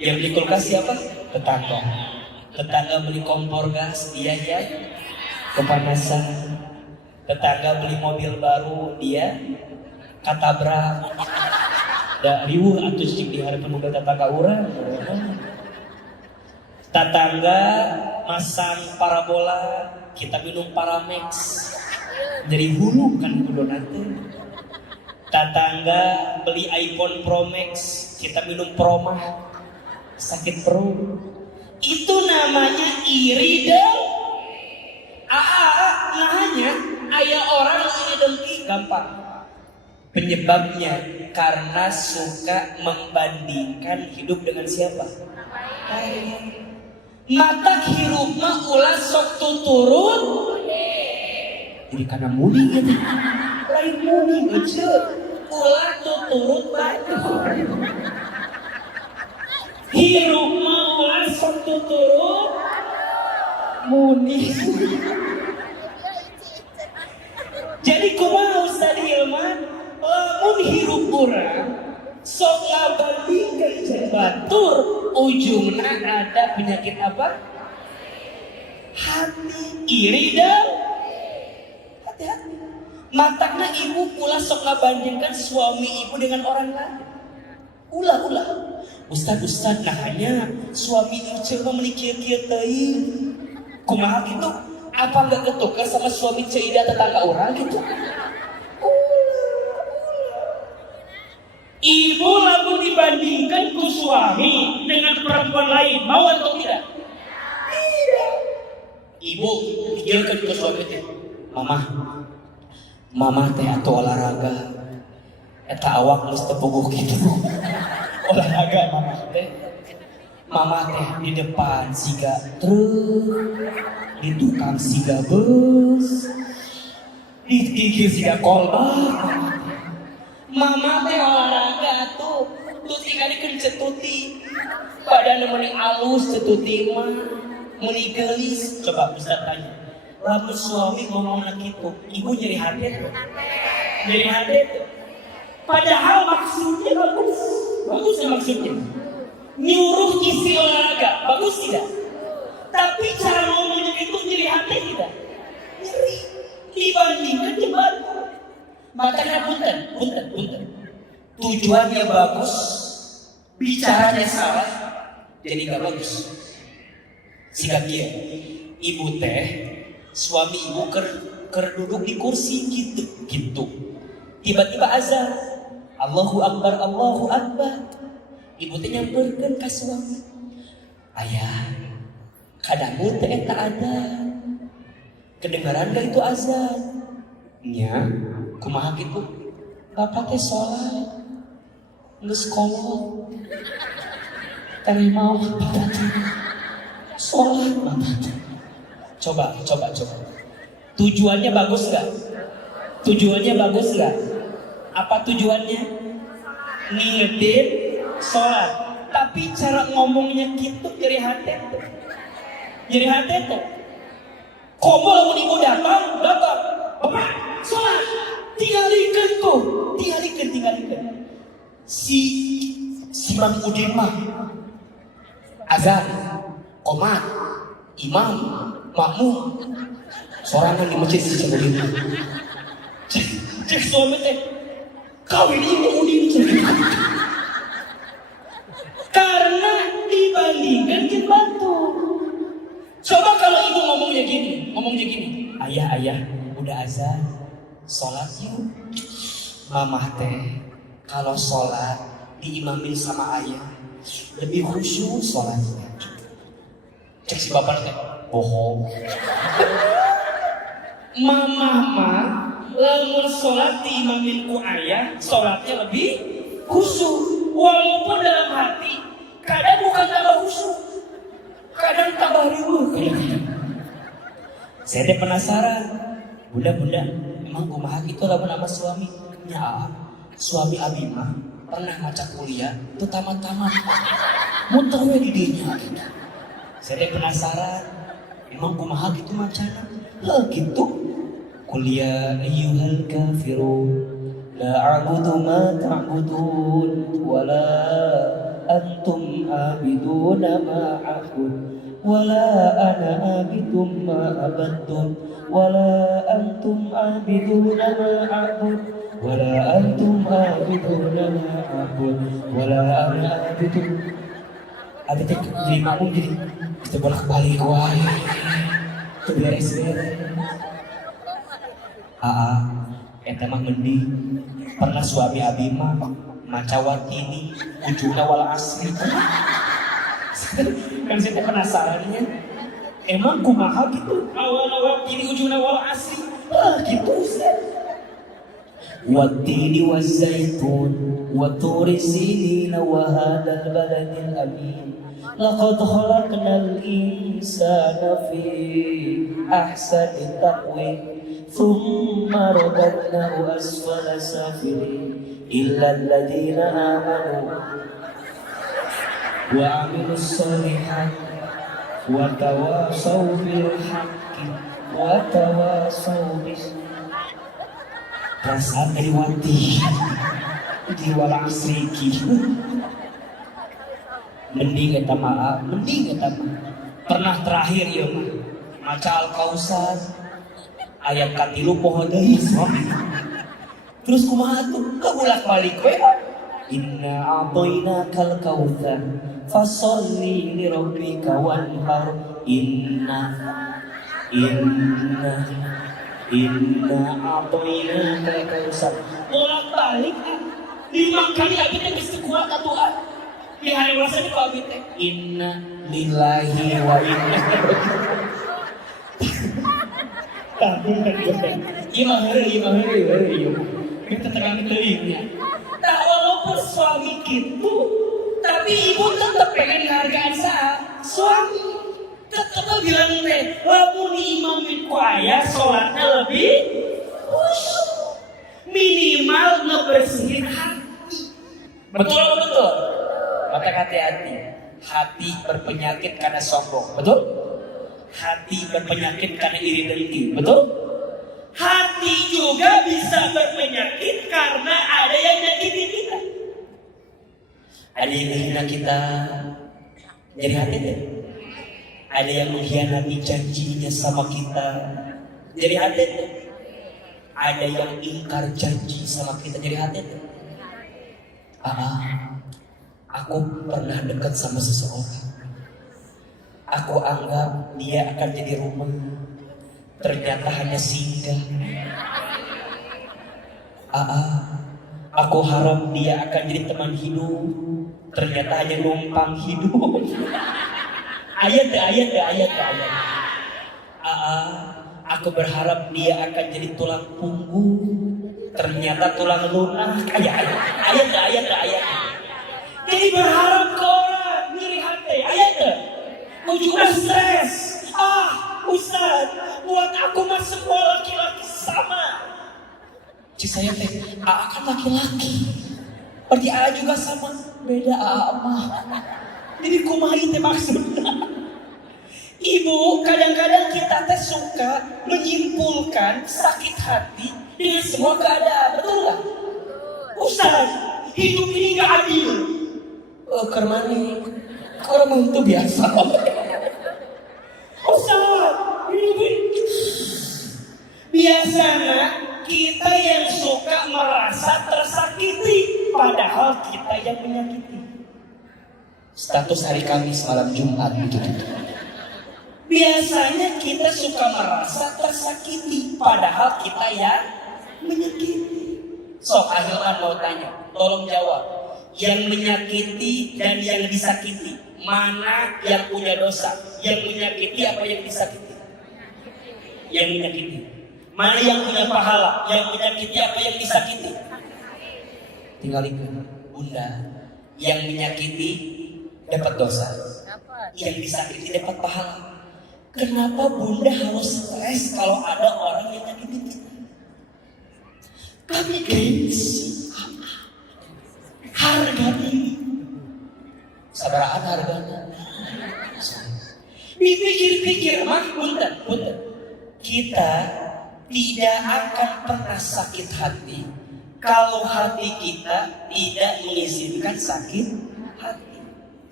Yang beli kulkas siapa? Tetangga. Tetangga beli kompor gas, biaya kepanasan. Tetangga beli mobil baru, dia katabrak. Da riuh atuh cik di harapan boga tetangga urang. Tetangga masang parabola, kita minum Paramex. Jadi hulu kan kudona teh. Tetangga beli iPhone Pro Max, kita minum Promah. Sakit perut. Itu namanya iri dong. Nahanya aya orang iri dengki gampang. Penyebabnya karena suka membandingkan hidup dengan siapa? Mata hirup mah ulah sok tuturun. Jadi karena mudi gitu. Lain mudi aja. Ulah tuturun batur. Hirup mah ulah sok tuturun. Mudi. Jadi kumaha Ustaz Hilman? Lamun hirup urang sok ngabandingkeun jeung batur, ujungna ada penyakit apa? Hati iri dan hati-hati. Matakna ibu ulah sok ngabandingkan suami ibu dengan orang lain. Ulah. Ustaz nah hanya suami ieu mah meuni kieu-kieu teuing. Kumaha gitu? Apa enggak ketukar sama suami ceuida tetangga orang gitu? Ibu lalu dibandingkan ku suami dengan perempuan lain, mau atau tidak? Tidak. Ibu pikirkan ke suami teh, mama teh atau olahraga, eta awak geus teu puguh gitu. Olahraga mama teh di depan siga truk, di tukang siga bus, di gigi siga kolbak. Mama teh olahraga tuh tinggal cetuti badan meni alus cetuti mah meni gelis. Coba Ustaz tanya, lamun suami ngomong gitu, ibu jadi hati tuh, padahal maksudnya bagus ya maksudnya, nyuruh isi olahraga, bagus tidak? Tapi cara ngomongnya itu jadi hati tidak? Nyeri, dibandingkan jebak. Makanya punten. Tujuannya bagus, bicaranya salah, jadi gak bagus. Sikap dia, ibu teh, suami ibu ker duduk di kursi gitu. Tiba-tiba azan, Allahu Akbar. Ibu teh nyamperkeun ka suami. Ayah, kadang teh eta ada. Kedengaran gak itu azan? Nya. Kumaha gitu? Bapak teh sholat geus kolot terima sholat bapak. Coba tujuannya bagus gak? Apa tujuannya? Niatin sholat, tapi cara ngomongnya gitu jadi hati tuh komo lamun ibu datang bapak sholat tinggalikeun si Mang Udin mah azan qomat imam makmum sorangan di masjid si Udin cek suami teh kawin ini Udin karena dibandingkan jeung batu. Coba kalau ibu ngomongnya gini ayah udah azan sholat yuk. Mamah teh kalau sholat diimamin sama ayah lebih khusyuk sholatnya. Cek si bapak teh bohong. Mamah mah lamun sholat diimamin ku ayah sholatnya lebih khusyuk. Walaupun dalam hati kadang bukan tambah khusyuk, kadang tambah riuh. Saya teh penasaran, bunda emang kumaha gitu lamun sama suami? Ya, suami abi mah pernah maca kuliah itu tamat-tamat muter we di dinya gitu. Saya teh penasaran, emang kumaha gitu macana? Gitu. Kuliah ayyuhal kafirun la a'budu ma ta'budun wala antum abiduna ma a'bud wala ana abidum ma abadtum wala antum abiduna ma a'bud wala antum abiduna ma a'bud wala ana abidum. Ada teh jadi makmum jadi kita bolak-balik wae itu beres-beres. Eta mah mending pernah suami abi mah maca watini ujungna wal asri. Kan saya penasarannya emang kumaha gitu awal watini ujungna wal asri gitu Ustaz. والتين والزيتون وطور سينين وهذا البلد الأمين لقد خلقنا الإنسان في أحسن تقويم ثم رددناه أسفل سافلين إلا الذين آمنوا وعملوا الصالحات وتواصوا بالحق وتواصوا بالصبر. Perasaan Triwati jiwa asriki mending eta maaf, mending eta pernah terakhir ya maca Al-Kausar ayat katilu poho deui terus kumaha tuh kebolak-balik we inna a'tainakal kautsar fasholli li rabbika wanhar inna a'tainakal kautsar bolak-balik 5 kali abi teh geus kuat atuh di hari rasa di abi teh inna lillahi wa inna imah heureuy kita tekan teuingnya. Nah walaupun suami gitu, tapi ibu tetap pengen hargaan suami. Tetap bilang teh, lamun imamin kuaya sholatnya lebih khusyuk. Minimal ngebersihin hati. Betul betul. Maka hati-hati. Hati berpenyakit karena sombong. Betul? Hati berpenyakit karena iri dengki. Betul? Hati juga bisa berpenyakit karena ada yang nyakitin kita. Ada yang menghina kita, jadi hati deh. Ada yang mengkhianati janjinya sama kita, jadi hati deh. Ada yang ingkar janji sama kita, jadi hati deh. Aku pernah dekat sama seseorang. Aku anggap dia akan jadi rumah. Ternyata hanya singgah. Aku harap dia akan jadi teman hidup. Ternyata hanya numpang hidup. Ayat. Aku berharap dia akan jadi tulang punggung. Ternyata tulang lunak. Ayat. Jadi berharap ke orang nyeri hati. Ayat. Ujungnya stres. Ustaz, buat aku mah semua laki-laki sama. Cik saya teh, kan laki-laki. Berarti A juga sama. Beda A mah. Jadi kumaha teh maksudnya. Ibu, kadang-kadang kita teh suka menyimpulkan sakit hati dengan semua keadaan. Betul gak? Ustaz, hidup ini gak adil. Kermani. Kermani itu biasa. Biasanya kita yang suka merasa tersakiti, padahal kita yang menyakiti. Status hari Kamis malam Jumat gitu. Biasanya kita suka merasa tersakiti, padahal kita yang menyakiti. Sok Ahilman mau tanya, tolong jawab. Yang menyakiti dan yang disakiti, mana yang punya dosa? Yang menyakiti apa yang disakiti? Yang menyakiti. Mana yang punya pahala? Yang menyakiti apa yang disakiti? Tinggal ikut. Bunda, yang menyakiti dapat dosa. Yang disakiti dapat pahala. Kenapa Bunda harus stres kalau ada orang yang nyakitin kita? Kami gengsi. Harga diri. Sabaraan harganya. Dipikir-pikir mah punten. Kita tidak akan pernah sakit hati kalau hati kita tidak mengizinkan sakit hati.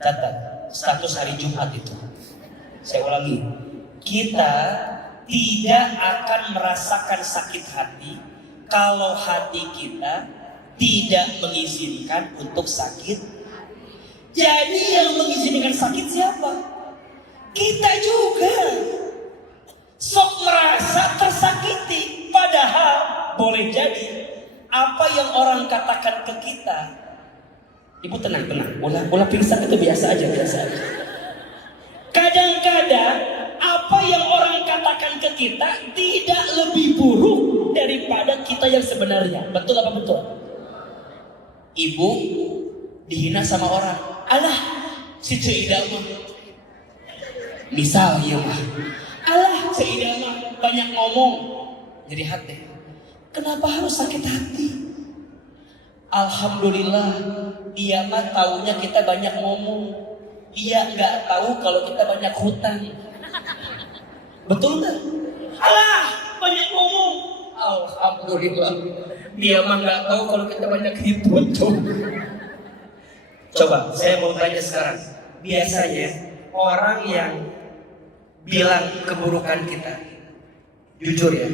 Catat status hari Jumat itu. Saya ulangi. Kita tidak akan merasakan sakit hati kalau hati kita tidak mengizinkan untuk sakit. Jadi yang mengizinkan sakit siapa? Kita juga. Sok merasa tersakiti, padahal boleh jadi apa yang orang katakan ke kita. Ibu tenang, ulah pingsan itu biasa aja. Kadang-kadang apa yang orang katakan ke kita tidak lebih buruk daripada kita yang sebenarnya. Betul apa betul? Ibu dihina sama orang. Alah, si Cida mah. Misal ya mah. Alah, Cida mah banyak ngomong. Jadi hati. Kenapa harus sakit hati? Alhamdulillah, dia mah taunya kita banyak ngomong. Dia nggak tahu kalau kita banyak hutang. Betul nggak? Alah, banyak ngomong. Alhamdulillah, dia mah nggak tahu kalau kita banyak hidup. Coba, saya mau tanya sekarang. Biasanya orang yang bilang keburukan kita, jujur ya,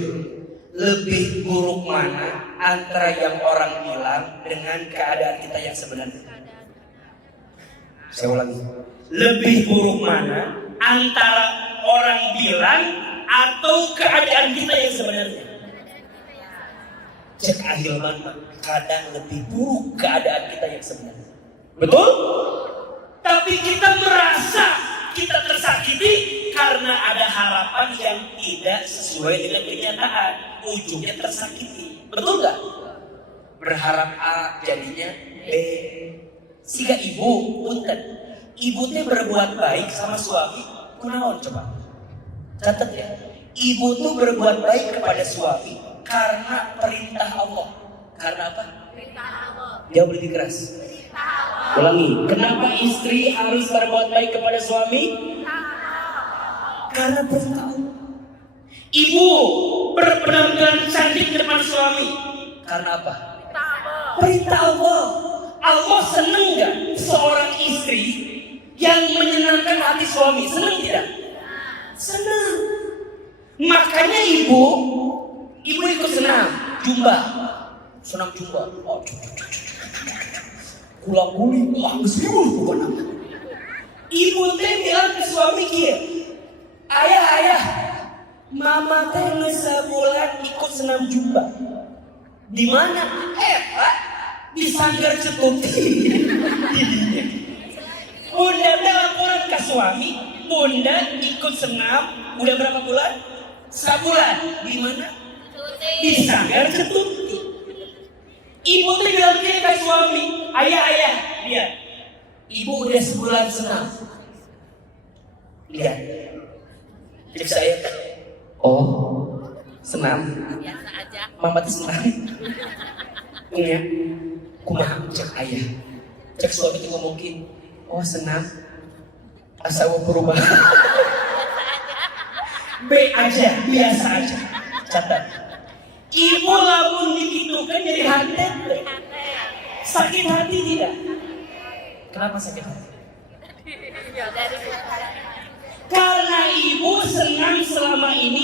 lebih buruk mana antara yang orang bilang dengan keadaan kita yang sebenarnya? Saya ulangi. Lebih buruk mana antara orang bilang atau keadaan kita yang sebenarnya? Cek Ahilman, kadang lebih buruk keadaan kita yang sebenarnya. Betul? Tapi kita merasa kita tersakiti karena ada harapan yang tidak sesuai dengan kenyataan. Ujungnya tersakiti. Betul nggak? Berharap A jadinya B. Siga ibu, punten. Ibu teh berbuat baik sama suami, kunaon coba? Catat ya. Ibu tuh berbuat baik kepada suami karena perintah Allah. Karena apa? Perintah Allah. Jauh lebih keras. Ulangi. Kenapa istri harus berbuat baik kepada suami? Karena perintah Allah. Ibu berpenampilan cantik di depan suami. Karena apa? Perintah Allah. Allah seneng gak seorang istri yang menyenangkan hati suami? Seneng tidak? Senang. Makanya ibu ikut senam jumba. Senam jumba. Oh, kulang kuling, meskipun bukan apa. Ibu teh bilang ke suami kia, ayah, mama teh sebulan ikut senam jumba. Di mana? Pak, di Sanggar Cetuti. Bunda teh laporan ke suami, bunda ikut senam, udah berapa bulan? Sebulan. Di mana? Di Sanggar Cetuti. Ibu tuh bilang ke suami, ayah, lihat, ibu udah sebulan senam. Lihat, cek saya, oh, senam. Biasa aja. Mama tuh senam. Iya, kumaha cek ayah. Cek suami tuh ngomongin, oh senam, asal perubahan. B aja, biasa aja. Catat. Ibu lamun dikitukan jadi hati. Sakit hati tidak? Kenapa sakit hati? Karena ibu senang selama ini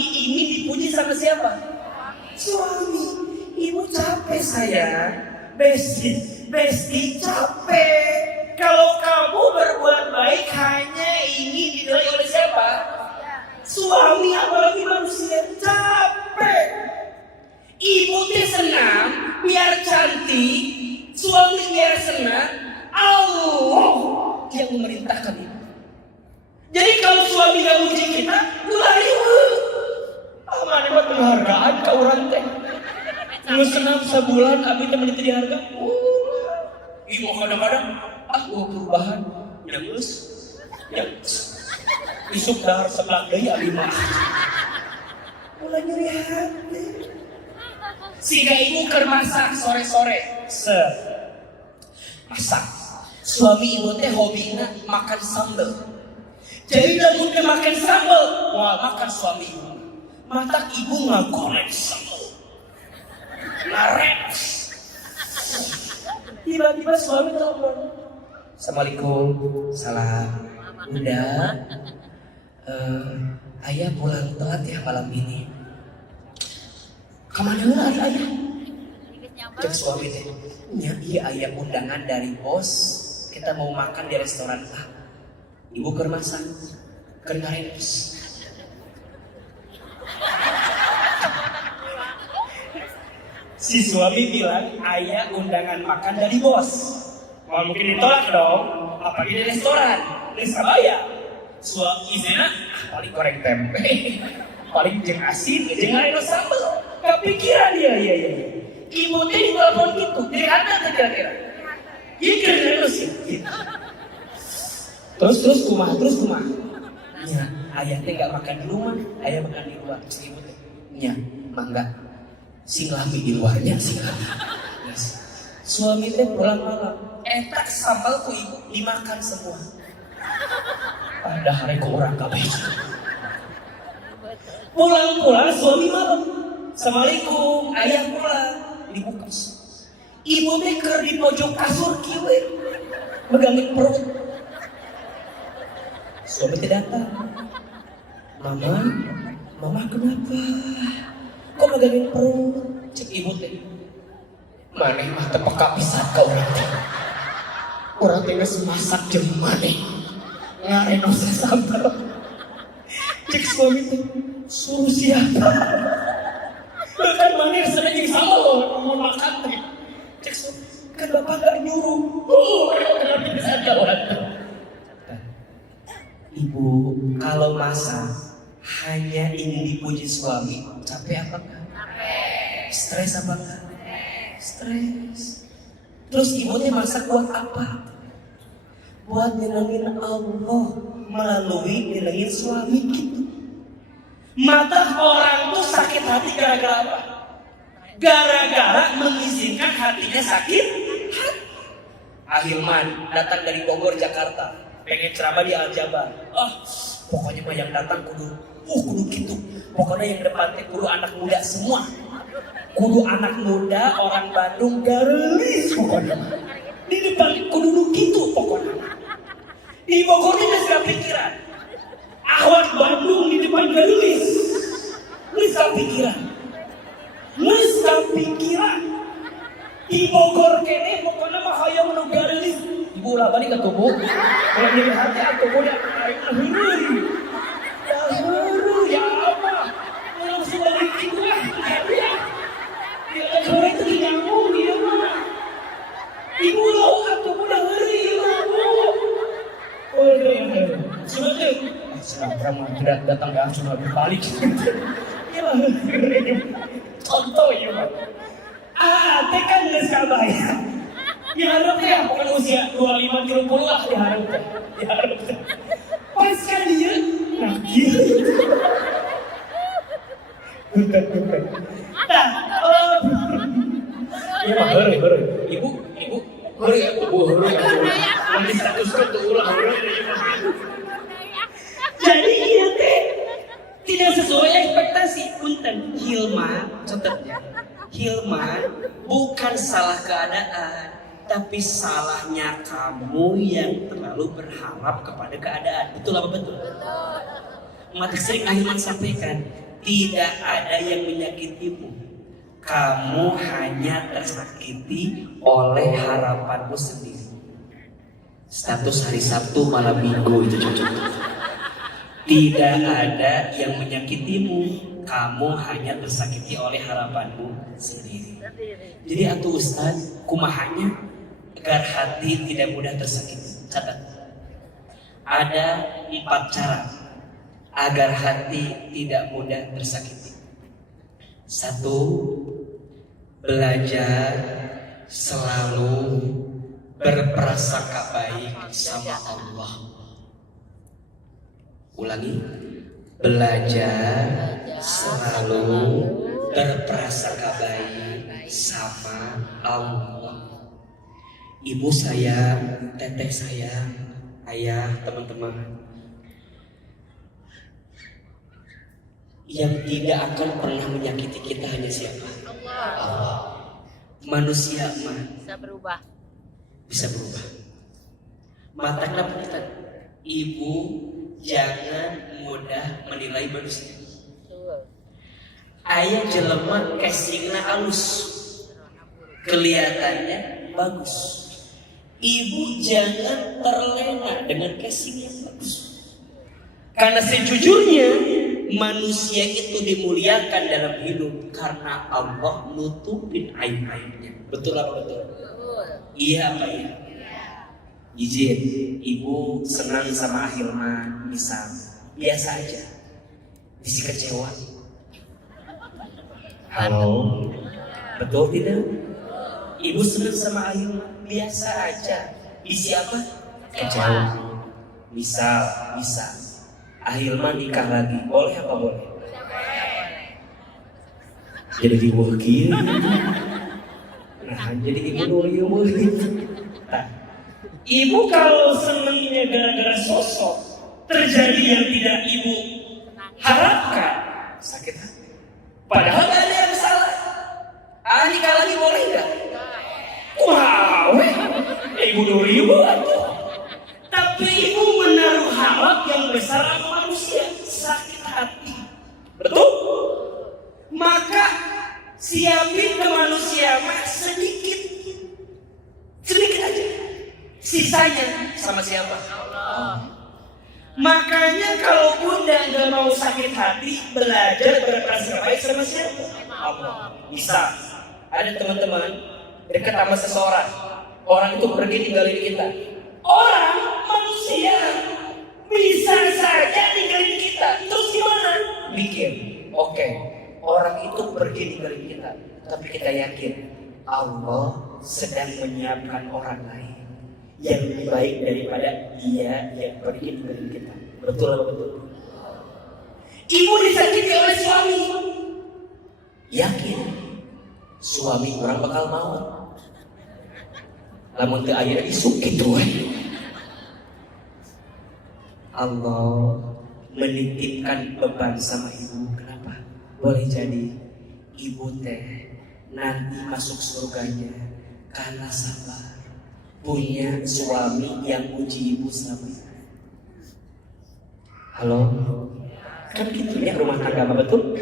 dipuji sama siapa? Suami. Ibu capek sayang. Besti capek. Kalau kamu berbuat baik hanya ingin dinilai oleh siapa? Suami, apalagi manusia, capek. Ibu teh senang biar cantik, suami biar senang. Allah yang memerintahkan ibu. Jadi kalau suami gak muji kita, ulah ibu. Mana buat penghargaan ke orang teh. Lu senang sebulan, abi teh menjadi diharga. Ibu kadang-kadang, perubahan, udah lulus, isuk dahar sebelah deui abi mah. Mulai nyeri hati. Siga ibu keur masak sore-sore. Masak. Suami ibu teh hobina makan sambal. Jadi lamun teh makan sambal, wah makan suami ibu. Matak ibu ngagoreng sambal. Ngareps. Tiba-tiba suami telepon. Assalamualaikum. Salam. Bunda. Ayah pulang telat ya malam ini. Kemana lagi ayah? Cek suami teh. Iya ayah undangan dari bos. Kita mau makan di restoran A. Ibu keur masak. Keur ngareps. Si suami bilang ayah undangan makan dari bos. Wah mungkin ditolak dong. Apalagi di restoran. Nisa bayar. Suami izina paling goreng tempe. Paling jeung asin, jeung ngarenos sambel. kepikiran dia, iya. Ibu teh di telepon gitu, jadi ada tuh kira-kira. Iya kira-kira sih. Terus kumah. Ya, ayah teh nggak makan di rumah, ayah makan di luar. Ibu teh, ya, mangga. Singlami di luarnya, singlami. Yes. Suami teh pulang malam, etak sambal ku ibu dimakan semua. Padahal ku orang kabeh. Pulang suami malam. Assalamualaikum, ayah pulang. Dibungkus. Ibu teh keur di pojok kasur kieu, megangin perut. Suami teh datang. Mama kenapa? Kok megangin perut? Cek ibu teh. Maneh mah teu peka pisan ka urang teh. Urang teh geus masak jeung maneh. Ngarenos sambal. Cek suami teh, suruh siapa? Kan maneh sedang jadi sambal mau makan teh. Cek suami, kan bapak gak nyuruh. Kenapa bisa ka urang teh? Ibu, kalau masak hanya ingin dipuji suami, capek apa enggak? Stres apa enggak? Stres. Terus ibu teh masak buat apa? Buat nyenengin Allah melalui nyenengin suami gitu. Mata orang tuh sakit hati gara-gara apa? Gara-gara mengizinkan hatinya sakit hati. Ahilman datang dari Bogor, Jakarta, pengen ceramah di Al-Jabar. Pokoknya mah yang datang kudu gitu. Pokoknya yang depan teh kudu anak muda semua. Kudu anak muda, orang Bandung garis pokoknya. Di depan kudu gitu pokoknya. Di Bogor ini sudah pikiran. Awak Bandung di depan garis. Nisa pikiran. Di Bogor kene pokoknya mah hayang nu garis. Ibu ulah balik ke tubuh. Kalau jadi hati aku udah dahulu ya apa? Langsung balik gitu lah. Sore itu nyambung dia mah. Ibu lo aku udah ngeri ibu. Sudah tuh. Sekarang mah tidak datang ya sudah berbalik. Iya. Contoh ya mah. Teh kan geus kabayang. Diharap ya, pokoknya usia 25-30 lah diharap teh. Pas kan dia, nah gitu. Nah, iya mah heureuy. Ibu, heureuy. Nanti statuskan tuh ulah heureuy. Jadi ieu teh tidak sesuai ekspektasi. Punten, Hilma, contohnya. Hilma bukan salah keadaan, tapi salahnya kamu yang terlalu berharap kepada keadaan. Betul apa betul? Mati sering Ahilman sampaikan, tidak ada yang menyakitimu. Kamu hanya tersakiti oleh harapanmu sendiri. Status hari Sabtu malam Minggu itu cocok. Tidak ada yang menyakitimu. Kamu hanya tersakiti oleh harapanmu sendiri. Jadi atuh Ustaz, kumahanya agar hati tidak mudah tersakiti. Catat. Ada 4 cara agar hati tidak mudah tersakiti. 1. Belajar selalu berprasangka baik sama Allah. Ulangi. Belajar selalu berprasangka baik sama Allah. Ibu sayang, teteh sayang, ayah, teman-teman. Yang tidak akan pernah menyakiti kita hanya siapa? Allah. Manusia mah bisa berubah. Matanya punten. Ibu jangan mudah menilai manusia. Aya jelema casingna alus, kelihatannya bagus. Ibu jangan terlena dengan casing yang bagus. Karena sejujurnya manusia itu dimuliakan dalam hidup karena Allah nutupin aib-aibnya. Betul apa betul? Iya apa ya? Izin, ibu senang sama Ahilman, misal biasa aja, bisi kecewa. Halo, betul tidak? Ibu senang sama Ayu? Biasa aja. Isi apa? Kecewa. Misal, Ahilman nikah lagi, boleh apa boleh? Jadi ibu gini. Nah, jadi ibu dulu Nah, ibu kalau senangnya gara-gara sosok terjadi yang tidak ibu harapkan, sakit hati. Padahal gak ada yang salah. Nikah lagi boleh gak? Wow, ibu dulu tapi ibu menaruh harap yang besar sama manusia, sakit hati. Betul? Maka siapin ke manusia mah sedikit aja. Sisanya sama siapa? Makanya kalau bunda gak mau sakit hati, belajar berprasangka baik sama siapa? Allah. Bisa ada teman-teman dekat sama seseorang, orang itu pergi tinggalin kita. Orang manusia bisa saja ninggalin kita. Terus gimana? Mikir, oke, orang itu pergi ninggalin kita, tapi kita yakin Allah sedang menyiapkan orang lain yang lebih baik daripada dia yang pergi ninggalin kita. Betul apa betul? Ibu disakiti oleh suami, yakin suami orang bakal mau. Lamun teu aya isuk gitu Allah menitipkan beban sama ibu. Kenapa? Boleh jadi ibu teh nanti masuk surganya karena sabar punya suami yang uji ibu selama ini. Halo? Kan gitu ya rumah tangga, betul?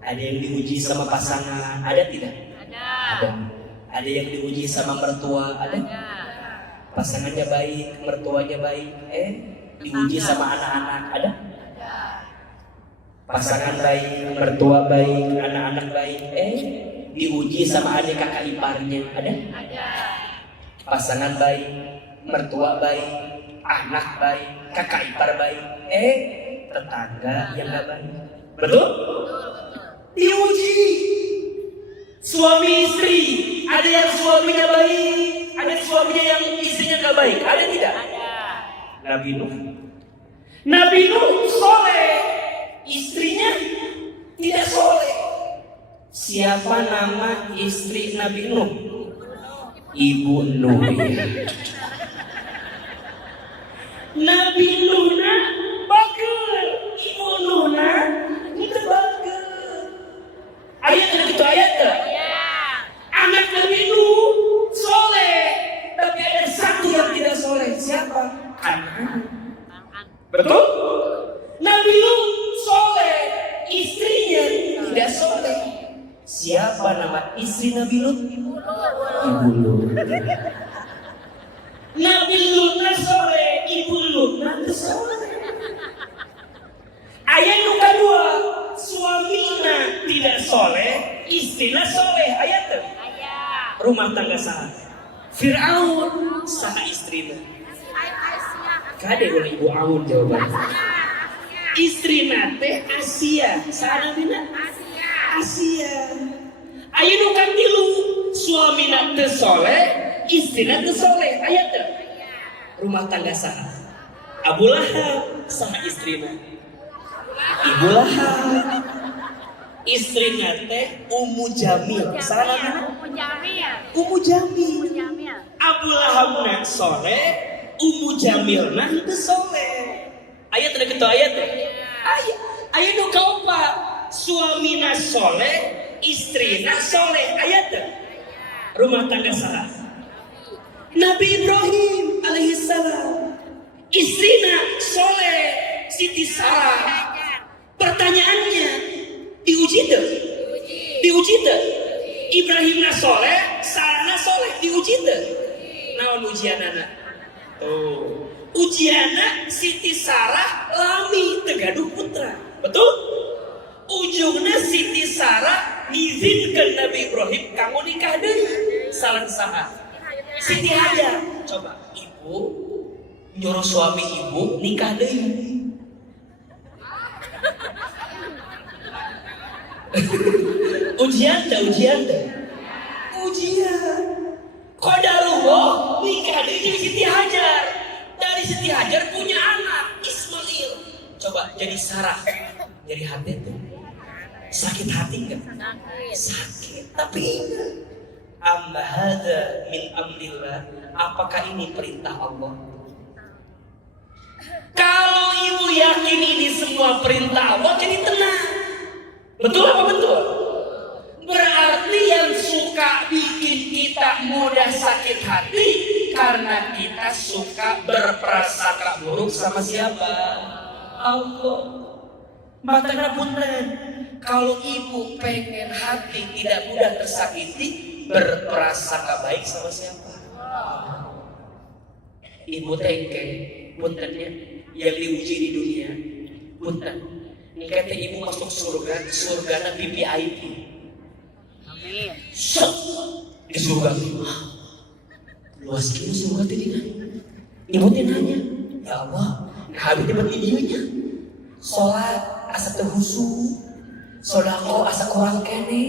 Ada yang diuji sama pasangan, ada tidak? Ada. Ada yang diuji sama mertua, ada? Pasangannya baik, mertuanya baik, diuji sama anak-anak, ada? Pasangan baik, mertua baik, anak-anak baik, diuji sama adik kakak iparnya, ada? Pasangan baik, mertua baik, anak baik, kakak ipar baik, tetangga yang gak baik. Betul? Diuji. Suami istri, ada yang suaminya baik, ada suaminya yang istrinya gak baik, ada tidak? Ada. Nabi Nuh soleh, istrinya tidak soleh. Siapa nama istri Nabi Nuh? Ibu Nuh. Nabi Nuh bagel, Ibu Nuh itu bagel. Ayat itu ayat ke? Anak Nabi Nuh soleh, tapi ada satu yang tidak soleh. Siapa? Anak. Betul? Nabi Nuh soleh, istrinya tidak soleh. Siapa nama istri Nabi Lut? Ibu Lut. Nabi Lut soleh, Ibu Lut soleh. Ayat yang kedua, suaminya tidak soleh, istrinya soleh. Ayat itu. Rumah tangga sah. Fir'aun sah istrinya. Kade oleh Ibu Aun jawabannya. Istrina teh Asia. Sah Nabina? Asia. Ayat nu katilu, suamina teu soleh, istrina teu soleh. Ayat itu. Rumah tangga sah. Abu Lahab sah istrina. Ibu Lahab. Istrinya teh Ummu Jamil. Salah Ummu Jamil. Abu Lahab soleh, Ummu Jamil teu soleh. Ayat ada gitu ayat. Ayat nu kaopat suamina soleh, istrina soleh. Ayat rumah tangga salah. Nabi Ibrahim alaihissalam, istrina soleh, Siti Sarah. Pertanyaannya, diuji tuh? Diuji tuh? Ibrahim soleh, Sarah soleh, diuji tuh? Naon ujian anak? Ujiana Siti Sarah lami tegaduh putra. Betul? Ujungnya Siti Sarah ngizinkeun Nabi Ibrahim kanggo nikah deui. Salah saha? Siti Hajar. Coba ibu nyuruh suami ibu nikah deui. ujian tuh. Ujian. Qadarullah nikah dari Siti Hajar. Dari Siti Hajar punya anak Ismail. Coba jadi Sarah. Jadi hati tuh. Sakit hati enggak? Sakit. Tapi ingat. Amma hadza min amrillah. Apakah ini perintah Allah? Kalau ibu yakin ini semua perintah Allah, jadi tenang. Betul apa betul? Berarti yang suka bikin kita mudah sakit hati karena kita suka berprasangka buruk sama siapa? Allah. Makanya punten, kalau ibu pengen hati tidak mudah tersakiti, berprasangka baik sama siapa? Ibu tengke, puntennya yang diuji di dunia, punten. Ini kata ibu masuk surga, surganya VIP. Amin. Sok di surga. Luas kilo surga tadi kan? Ibu nanya, ya Allah, habis dapat videonya. Sholat asa terhusu, sodako asa kurang kene,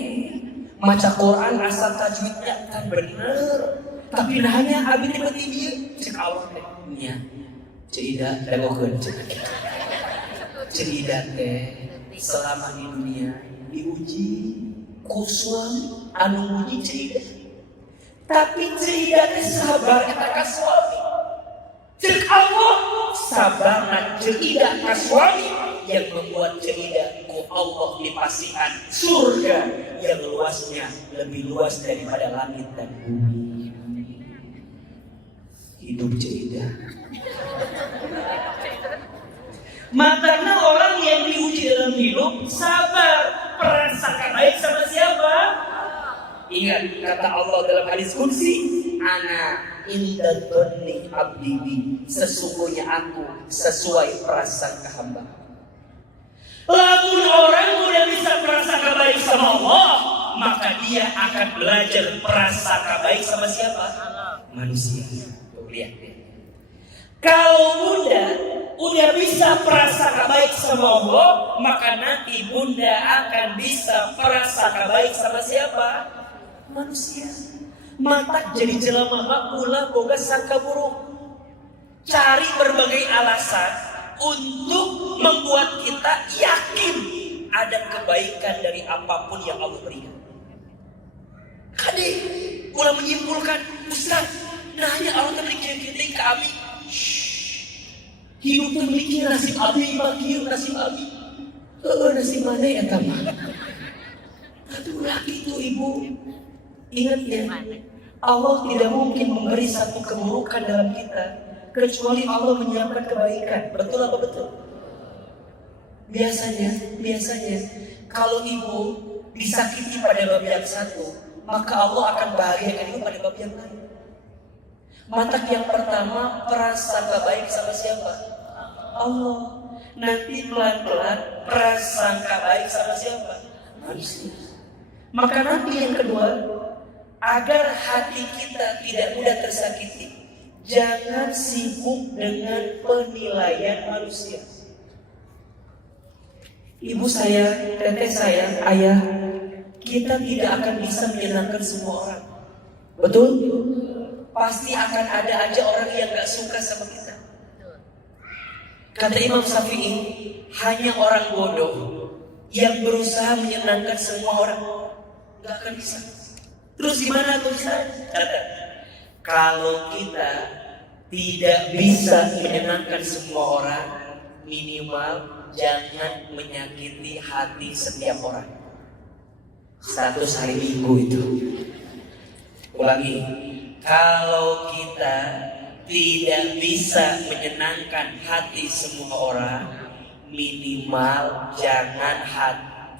maca Quran asa tajwidnya kan bener. Tapi nanya habis dapat video, cek Allah teh. Nya, cerita dagokeun cek. Cerita teh selama di dunia diuji ku suami anu uji cerita. Tapi cerita teh sabar eta ka suami. Cek Allah sabar na cerita ka suami yang membuat cerita ku Allah dipasihan surga yang luasnya lebih luas daripada langit dan bumi. Hidup cerita. Makanya orang yang diuji dalam hidup sabar, prasangka baik sama siapa? Ingat kata Allah dalam hadis qudsi, ana inda dhanni abdi bi, sesungguhnya aku sesuai prasangka hamba. Lamun orang udah bisa prasangka baik sama Allah, maka dia akan belajar prasangka baik sama siapa? Manusia. Tuh lihat. Kalau bunda udah bisa prasangka baik sama Allah, maka nanti bunda akan bisa prasangka baik sama siapa? Manusia. Mata jadi jelema makulah boga sangka buruk. Cari berbagai alasan untuk membuat kita yakin ada kebaikan dari apapun yang Allah berikan. Kade, ulah menyimpulkan, Ustaz, nanya Allah memiliki kita kami. Hidup itu memiliki nasib abi, bagian nasib abi. Nasib mana ya teman? Aduh lagi itu ibu. Ingat ya, Allah tidak mungkin memberi satu keburukan dalam kita kecuali Allah menyiapkan kebaikan. Betul apa betul? Biasanya kalau ibu disakiti pada bab yang satu, maka Allah akan bahagiakan ibu pada bab yang lain. Mantak yang pertama prasangka baik sama siapa? Allah. Nanti pelan-pelan prasangka baik sama siapa? Manusia. Maka nanti yang kedua, agar hati kita tidak mudah tersakiti, jangan sibuk dengan penilaian manusia. Ibu saya, teteh saya, ayah, kita tidak akan bisa menyenangkan semua orang. Betul? Pasti akan ada aja orang yang gak suka sama kita. Kata Imam Syafi'i, hanya orang bodoh yang berusaha menyenangkan semua orang. Gak akan bisa. Terus gimana tuh Ustaz? Kata, kalau kita tidak bisa menyenangkan semua orang, minimal jangan menyakiti hati setiap orang. Status hari Minggu itu. Ulangi, kalau kita tidak bisa menyenangkan hati semua orang, minimal jangan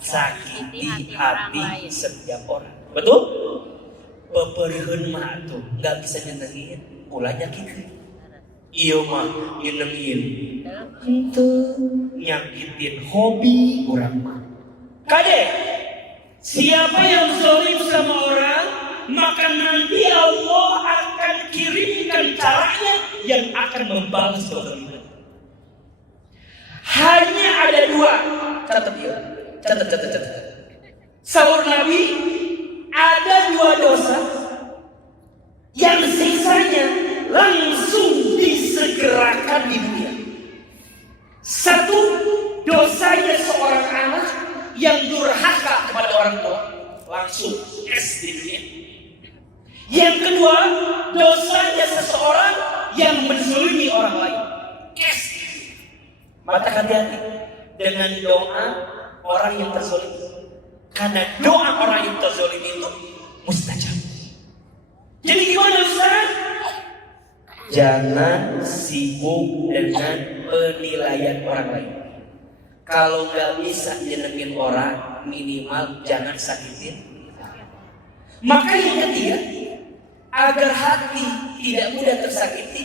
sakiti hati setiap orang. Betul? Peperihun mah tuh nggak bisa nyenengin, ulah nyakitin. Iya mah nyenengin, itu nyakitin hobi orang mah. Kade, siapa yang zalim sama orang, maka nanti Allah akan kirimkan caranya yang akan membalas kezaliman. Hanya ada dua, catat. Sahur Nabi, ada 2 dosa yang sisanya langsung disegerakan di dunia. Satu, dosanya seorang anak yang durhaka kepada orang tua, langsung es di dunia. Yang kedua, dosanya seseorang yang menzalimi orang lain, es. Maka hati-hati dengan doa orang yang terzalim, karena doa orang yang terzalim itu mustajab. Jadi gimana Ustaz? Jangan sibuk dengan penilaian orang lain. Kalau nggak bisa nyenengin orang, minimal jangan sakitin. Maka yang ketiga, agar hati tidak mudah tersakiti,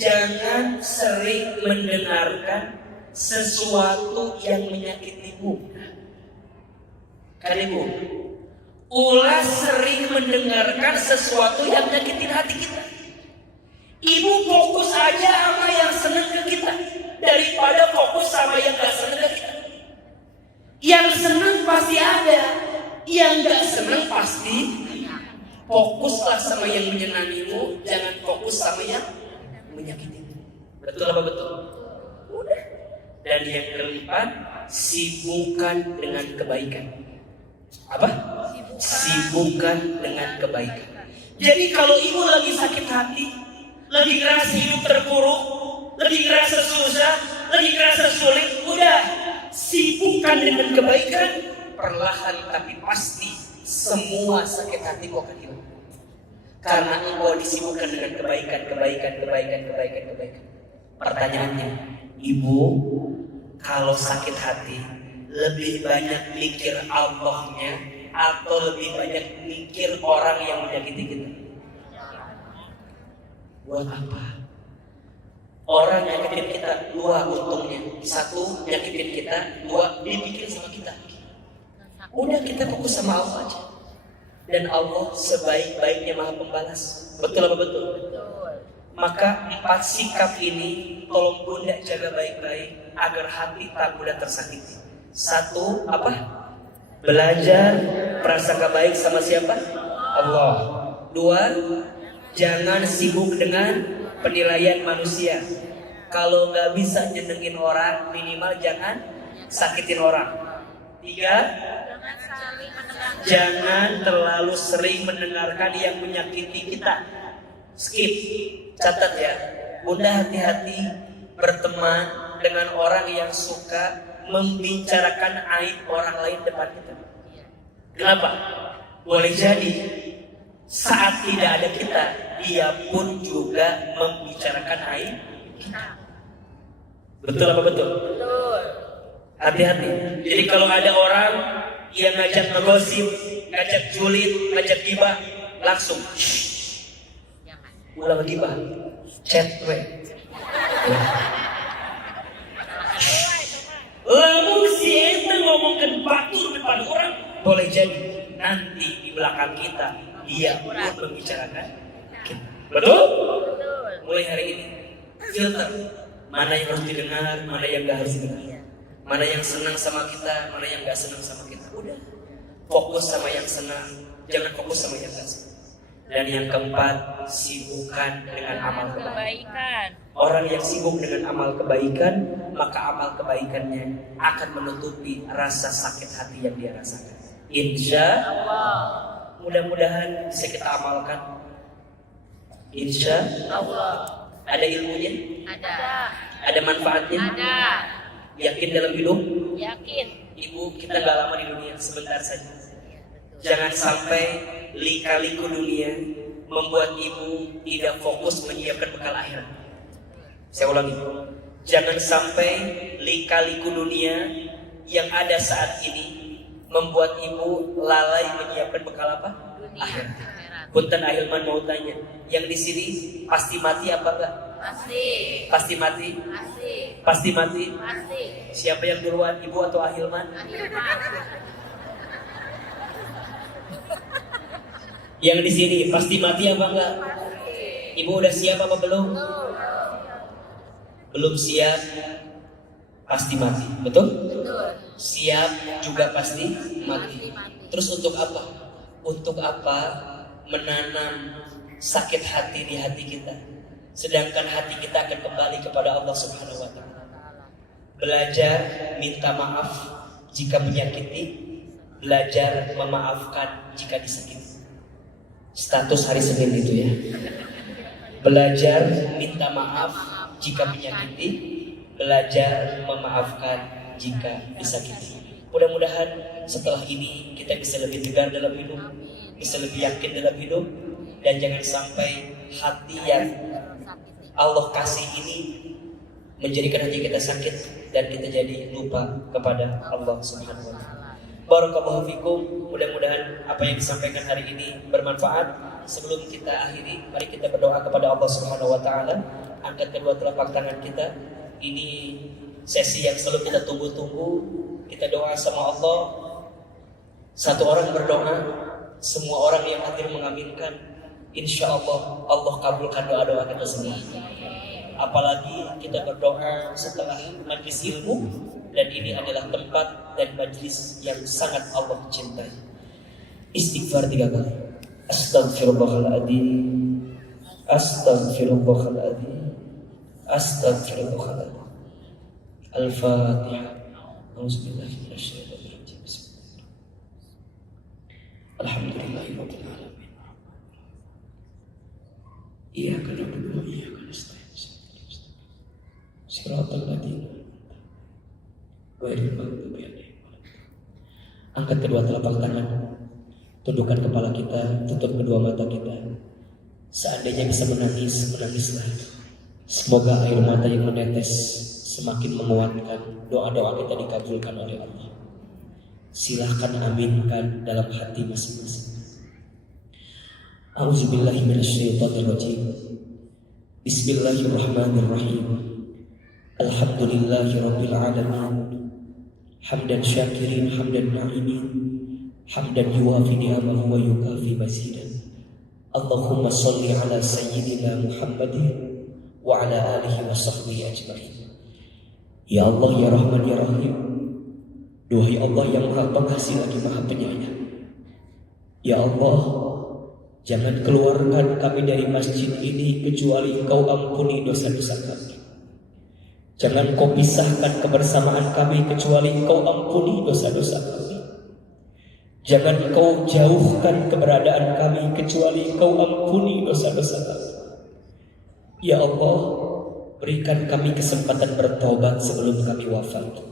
jangan sering mendengarkan sesuatu yang menyakitimu. Kan Ibu, ulah sering mendengarkan sesuatu yang nyakitin hati kita. Ibu fokus aja sama yang seneng ke kita daripada fokus sama yang gak seneng ke kita. Yang seneng pasti ada, yang gak seneng pasti. Fokuslah sama yang menyenangimu, jangan fokus sama yang menyakitimu. Betul apa betul? Udah. Dan yang keempat, sibukkan dengan kebaikan. Apa? Sibukkan dengan kebaikan. Jadi kalau ibu lagi sakit hati, lagi ngerasa hidup terpuruk, lagi ngerasa susah, lagi ngerasa sulit, udah sibukkan dengan kebaikan. Perlahan tapi pasti semua sakit hatimu akan hilang. Karena engkau disibukkan dengan kebaikan. Pertanyaannya, ibu kalau sakit hati lebih banyak mikir Allahnya atau lebih banyak mikir orang yang menyakiti kita? Buat apa? Orang nyakitin kita, 2 untungnya. 1 nyakitin kita, 2 dibikin sama kita. Udah kita fokus sama Allah aja. Dan Allah sebaik-baiknya Maha Pembalas. Betul apa betul? Betul. Maka 4 sikap ini tolong Bunda jaga baik-baik agar hati tak mudah tersakiti. 1, apa? Belajar prasangka baik sama siapa? Allah. 2, jangan sibuk dengan penilaian manusia. Kalau nggak bisa nyenengin orang, minimal jangan sakitin orang. 3, jangan terlalu sering mendengarkan yang menyakiti kita. Skip. Catat ya, Bunda hati-hati berteman dengan orang yang suka membicarakan aib orang lain depan kita. Kenapa? Boleh jadi saat tidak ada kita, dia pun juga membicarakan aib kita. Betul apa betul? Betul. Hati-hati. Jadi kalau ada orang yang ngajak ngegosip, ngajak julid, ngajak gibah, langsung ulang gibah, chat we. Lalu si ente ngomongkan batur depan orang, boleh jadi nanti di belakang kita dia pun membicarakan kita. Betul? Mulai hari ini filter mana yang harus didengar, mana yang gak harus didengar, mana yang senang sama kita, mana yang gak senang sama kita. Udah fokus sama yang senang, jangan fokus sama yang gak senang. Dan yang keempat, sibukkan dengan amal kebaikan. Orang yang sibuk dengan amal kebaikan, maka amal kebaikannya akan menutupi rasa sakit hati yang dia rasakan. Insya Allah. Mudah-mudahan bisa kita amalkan. Insya Allah. Ada ilmunya? Ada. Ada manfaatnya? Ada. Yakin dalam hidup? Yakin. Ibu, kita gak lama di dunia, sebentar saja. Jangan sampai lika-liku dunia membuat ibu tidak fokus menyiapkan bekal akhirat. Saya ulangi, jangan sampai lika-liku dunia yang ada saat ini membuat ibu lalai menyiapkan bekal apa? Akhirat. Punten Ahilman mau tanya, yang di sini pasti mati apa enggak? Pasti. Pasti mati? Pasti. Pasti mati? Pasti. Siapa yang duluan, ibu atau Ahilman? Ahilman. Yang di sini pasti mati apa enggak? Ibu udah siap apa belum? Belum siap, pasti mati. Betul? Siap juga pasti mati. Terus untuk apa? Untuk apa menanam sakit hati di hati kita? Sedangkan hati kita akan kembali kepada Allah Subhanahu wa Ta'ala. Belajar minta maaf jika menyakiti, belajar memaafkan jika disakiti. Status hari Senin itu ya. Belajar minta maaf jika menyakiti, belajar memaafkan jika disakiti. Mudah-mudahan setelah ini kita bisa lebih tegar dalam hidup, bisa lebih yakin dalam hidup, dan jangan sampai hati yang Allah kasih ini menjadikan hati kita sakit dan kita jadi lupa kepada Allah Subhanahu wa Ta'ala. Barakallahu fikum. Mudah-mudahan apa yang disampaikan hari ini bermanfaat. Sebelum kita akhiri, mari kita berdoa kepada Allah Subhanahu wa Ta'ala. Angkat kedua telapak tangan kita. Ini sesi yang selalu kita tunggu-tunggu. Kita doa sama Allah. Satu orang berdoa, semua orang yang hadir mengaminkan. Insya Allah, Allah kabulkan doa-doa kita semua. Apalagi kita berdoa setelah majlis ilmu, dan ini adalah tempat dan majlis yang sangat Allah cintai. Istighfar 3 kali. Astaghfirullahaladzim, astaghfirullahaladzim, astaghfirullahaladzim. Al-Fatihah. Auzubillahiminasyaitonirrajim. Alhamdulillahirabbil alamin. Iyyaka na'budu wa iyyaka nasta'in. Shiratal ladzina ghairil maghdubi 'alaihim. Angkat kedua telapak tangan, tundukkan kepala kita, tutup kedua mata kita. Seandainya bisa menangis, menangislah. Semoga air mata yang menetes semakin menguatkan doa-doa kita dikabulkan oleh Allah. Silahkan aminkan dalam hati masing-masing. A'udzubillahi minasyaitonirrajim. Bismillahirrahmanirrahim. Alhamdulillahi rabbil alamin. Hamdan syakirin, hamdan na'imin, hamdan yuwafi ni'amahu wa yukafi mazidan. Allahumma salli ala sayyidina Muhammadin wa ala alihi wa sahbihi ajma'in. Ya Allah, ya Rahman, ya Rahim. Duhai Allah yang Maha Pengasih lagi Maha Penyayang. Ya Allah, jangan keluarkan kami dari masjid ini kecuali Engkau ampuni dosa-dosa kami. Jangan Kau pisahkan kebersamaan kami kecuali Engkau ampuni dosa-dosa kami. Jangan Kau jauhkan keberadaan kami kecuali Engkau ampuni dosa-dosa kami. Ya Allah, berikan kami kesempatan bertobat sebelum kami wafat.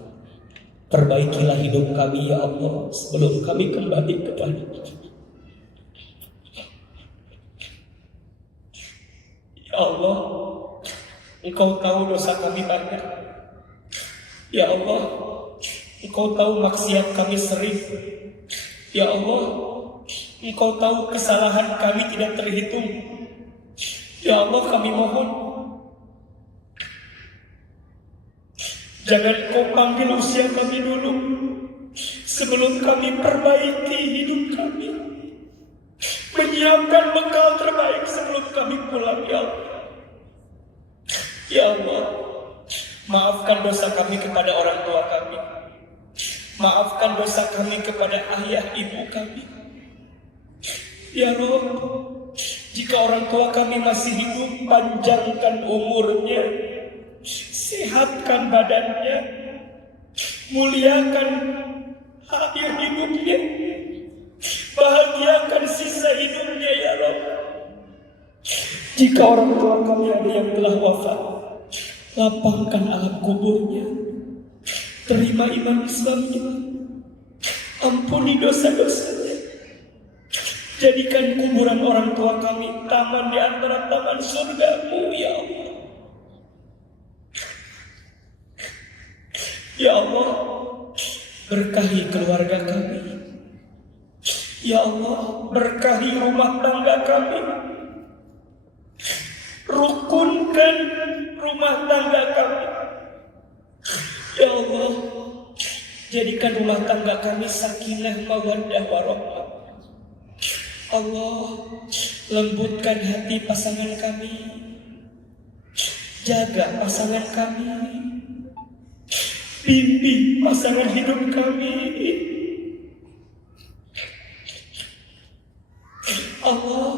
Perbaikilah hidup kami ya Allah sebelum kami kembali kepada-Mu. Ya Allah, Engkau tahu dosa kami banyak. Ya Allah, Engkau tahu maksiat kami sering. Ya Allah, Engkau tahu kesalahan kami tidak terhitung. Ya Allah, kami mohon, jangan Kau panggil usia kami dulu sebelum kami perbaiki hidup kami, menyiapkan bekal terbaik sebelum kami pulang. Ya Allah, ya Allah, maafkan dosa kami kepada orang tua kami, maafkan dosa kami kepada ayah ibu kami. Ya Rabb, jika orang tua kami masih hidup, panjangkan umurnya, sehatkan badannya, muliakan akhir hidupnya, bahagiakan sisa hidupnya ya Rabb. Jika orang tua kami ada yang telah wafat, lapangkan alam kuburnya, terima iman Islamnya, ampuni dosa-dosanya. Jadikan kuburan orang tua kami taman di antara taman surga-Mu ya Allah. Ya Allah, berkahi keluarga kami. Ya Allah, berkahi rumah tangga kami. Rukunkan rumah tangga kami. Ya Allah, jadikan rumah tangga kami sakinah mawaddah warahmah. Allah, lembutkan hati pasangan kami, jaga pasangan kami, bimbing pasangan hidup kami. Allah,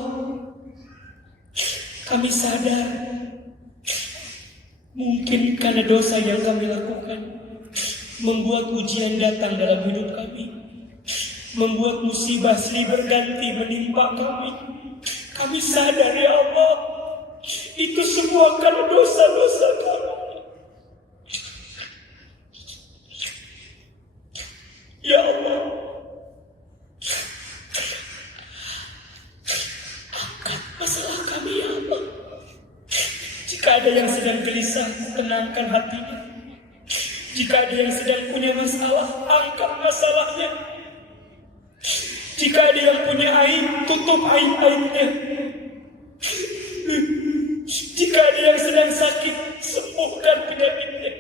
kami sadar mungkin karena dosa yang kami lakukan membuat ujian datang dalam hidup kami, membuat musibah silih berganti menimpa kami. Kami sadar ya Allah, itu semua karena dosa-dosa kami. Ya Allah, angkat masalah kami ya Allah. Jika ada yang sedang gelisah, tenangkan hatinya. Jika ada yang sedang punya masalah, angkat masalahnya. Jika ada yang punya aib, tutup aib-aibnya. Jika ada yang sedang sakit, sembuhkan penyakitnya.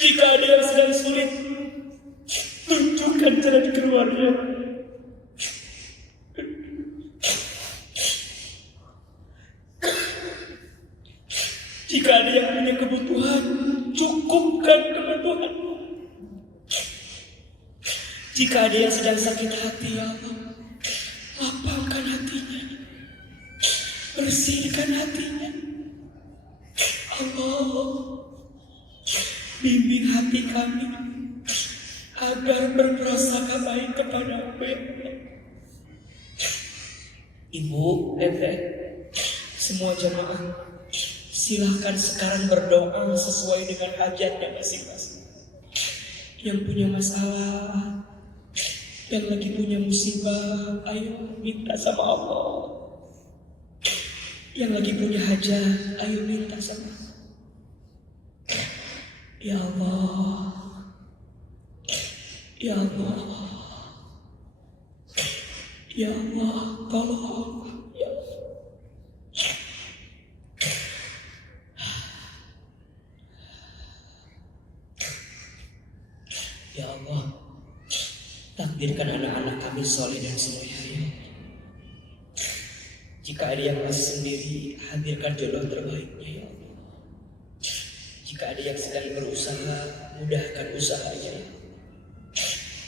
Jika ada yang sedang sulit, tunjukkan jalan keluarnya. Jika ada yang punya kebutuhan, cukupkan kebutuhan. Jika ada yang sedang sakit hati, ya Allah, lapangkan hatinya, bersihkan hatinya. Allah, bimbing hati kami agar berprasangka baik kepada-Mu. Ibu, semua jemaah, silahkan sekarang berdoa sesuai dengan hajatnya masing-masing. Yang punya masalah, yang lagi punya musibah, ayo minta sama Allah. Yang lagi punya hajat, ayo minta sama Allah. Ya Allah, ya Allah, ya Allah, tolong. Ya Allah. Ya Allah, takdirkan anak-anak kami soleh dan semuanya. Jika ada yang masih sendiri, hadirkan jodoh terbaiknya ya Allah. Jika ada yang sedang berusaha, mudahkan usahanya.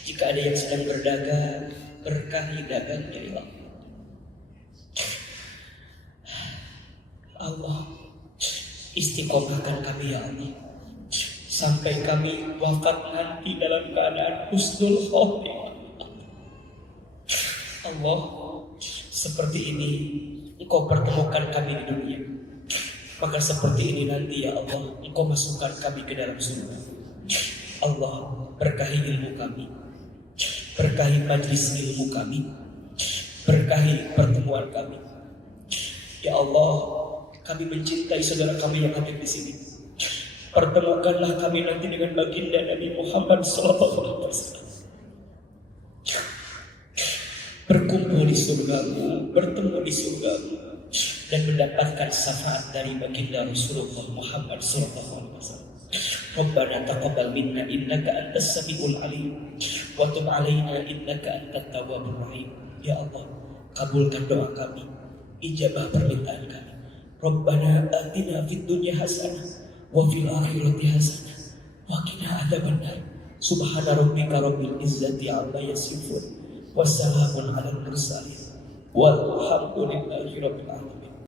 Jika ada yang sedang berdagang, berkahi dagangnya ya Allah. Allah, istiqomahkan kami ya Allah, sampai kami wafat nanti dalam keadaan husnul khotimah. Allah, seperti ini Engkau pertemukan kami di dunia, maka seperti ini nanti ya Allah Engkau masukkan kami ke dalam surga. Allah, berkahi ilmu kami, berkahi majlis ilmu kami, berkahi pertemuan kami. Ya Allah, kami mencintai saudara kami yang hadir di sini. Pertemukanlah kami nanti dengan baginda Nabi Muhammad SAW. Berkumpul di surgamu, bertemu di surgamu, dan mendapatkan syafaat dari baginda Rasulullah Muhammad SAW. Rabbana taqabbal minna innaka antas samiul alim wa tub alaina innaka antat tawwabur rahim. Ya Allah, kabulkan doa kami, ijabah permintaan kami. Rabbana atina fid dunya hasanah wa fil akhirati hasanah wa qina adzabannar. Subhana rabbika rabbil izzati amma yasifun, wassalamun alal mursalin walhamdulillahi rabbil alamin.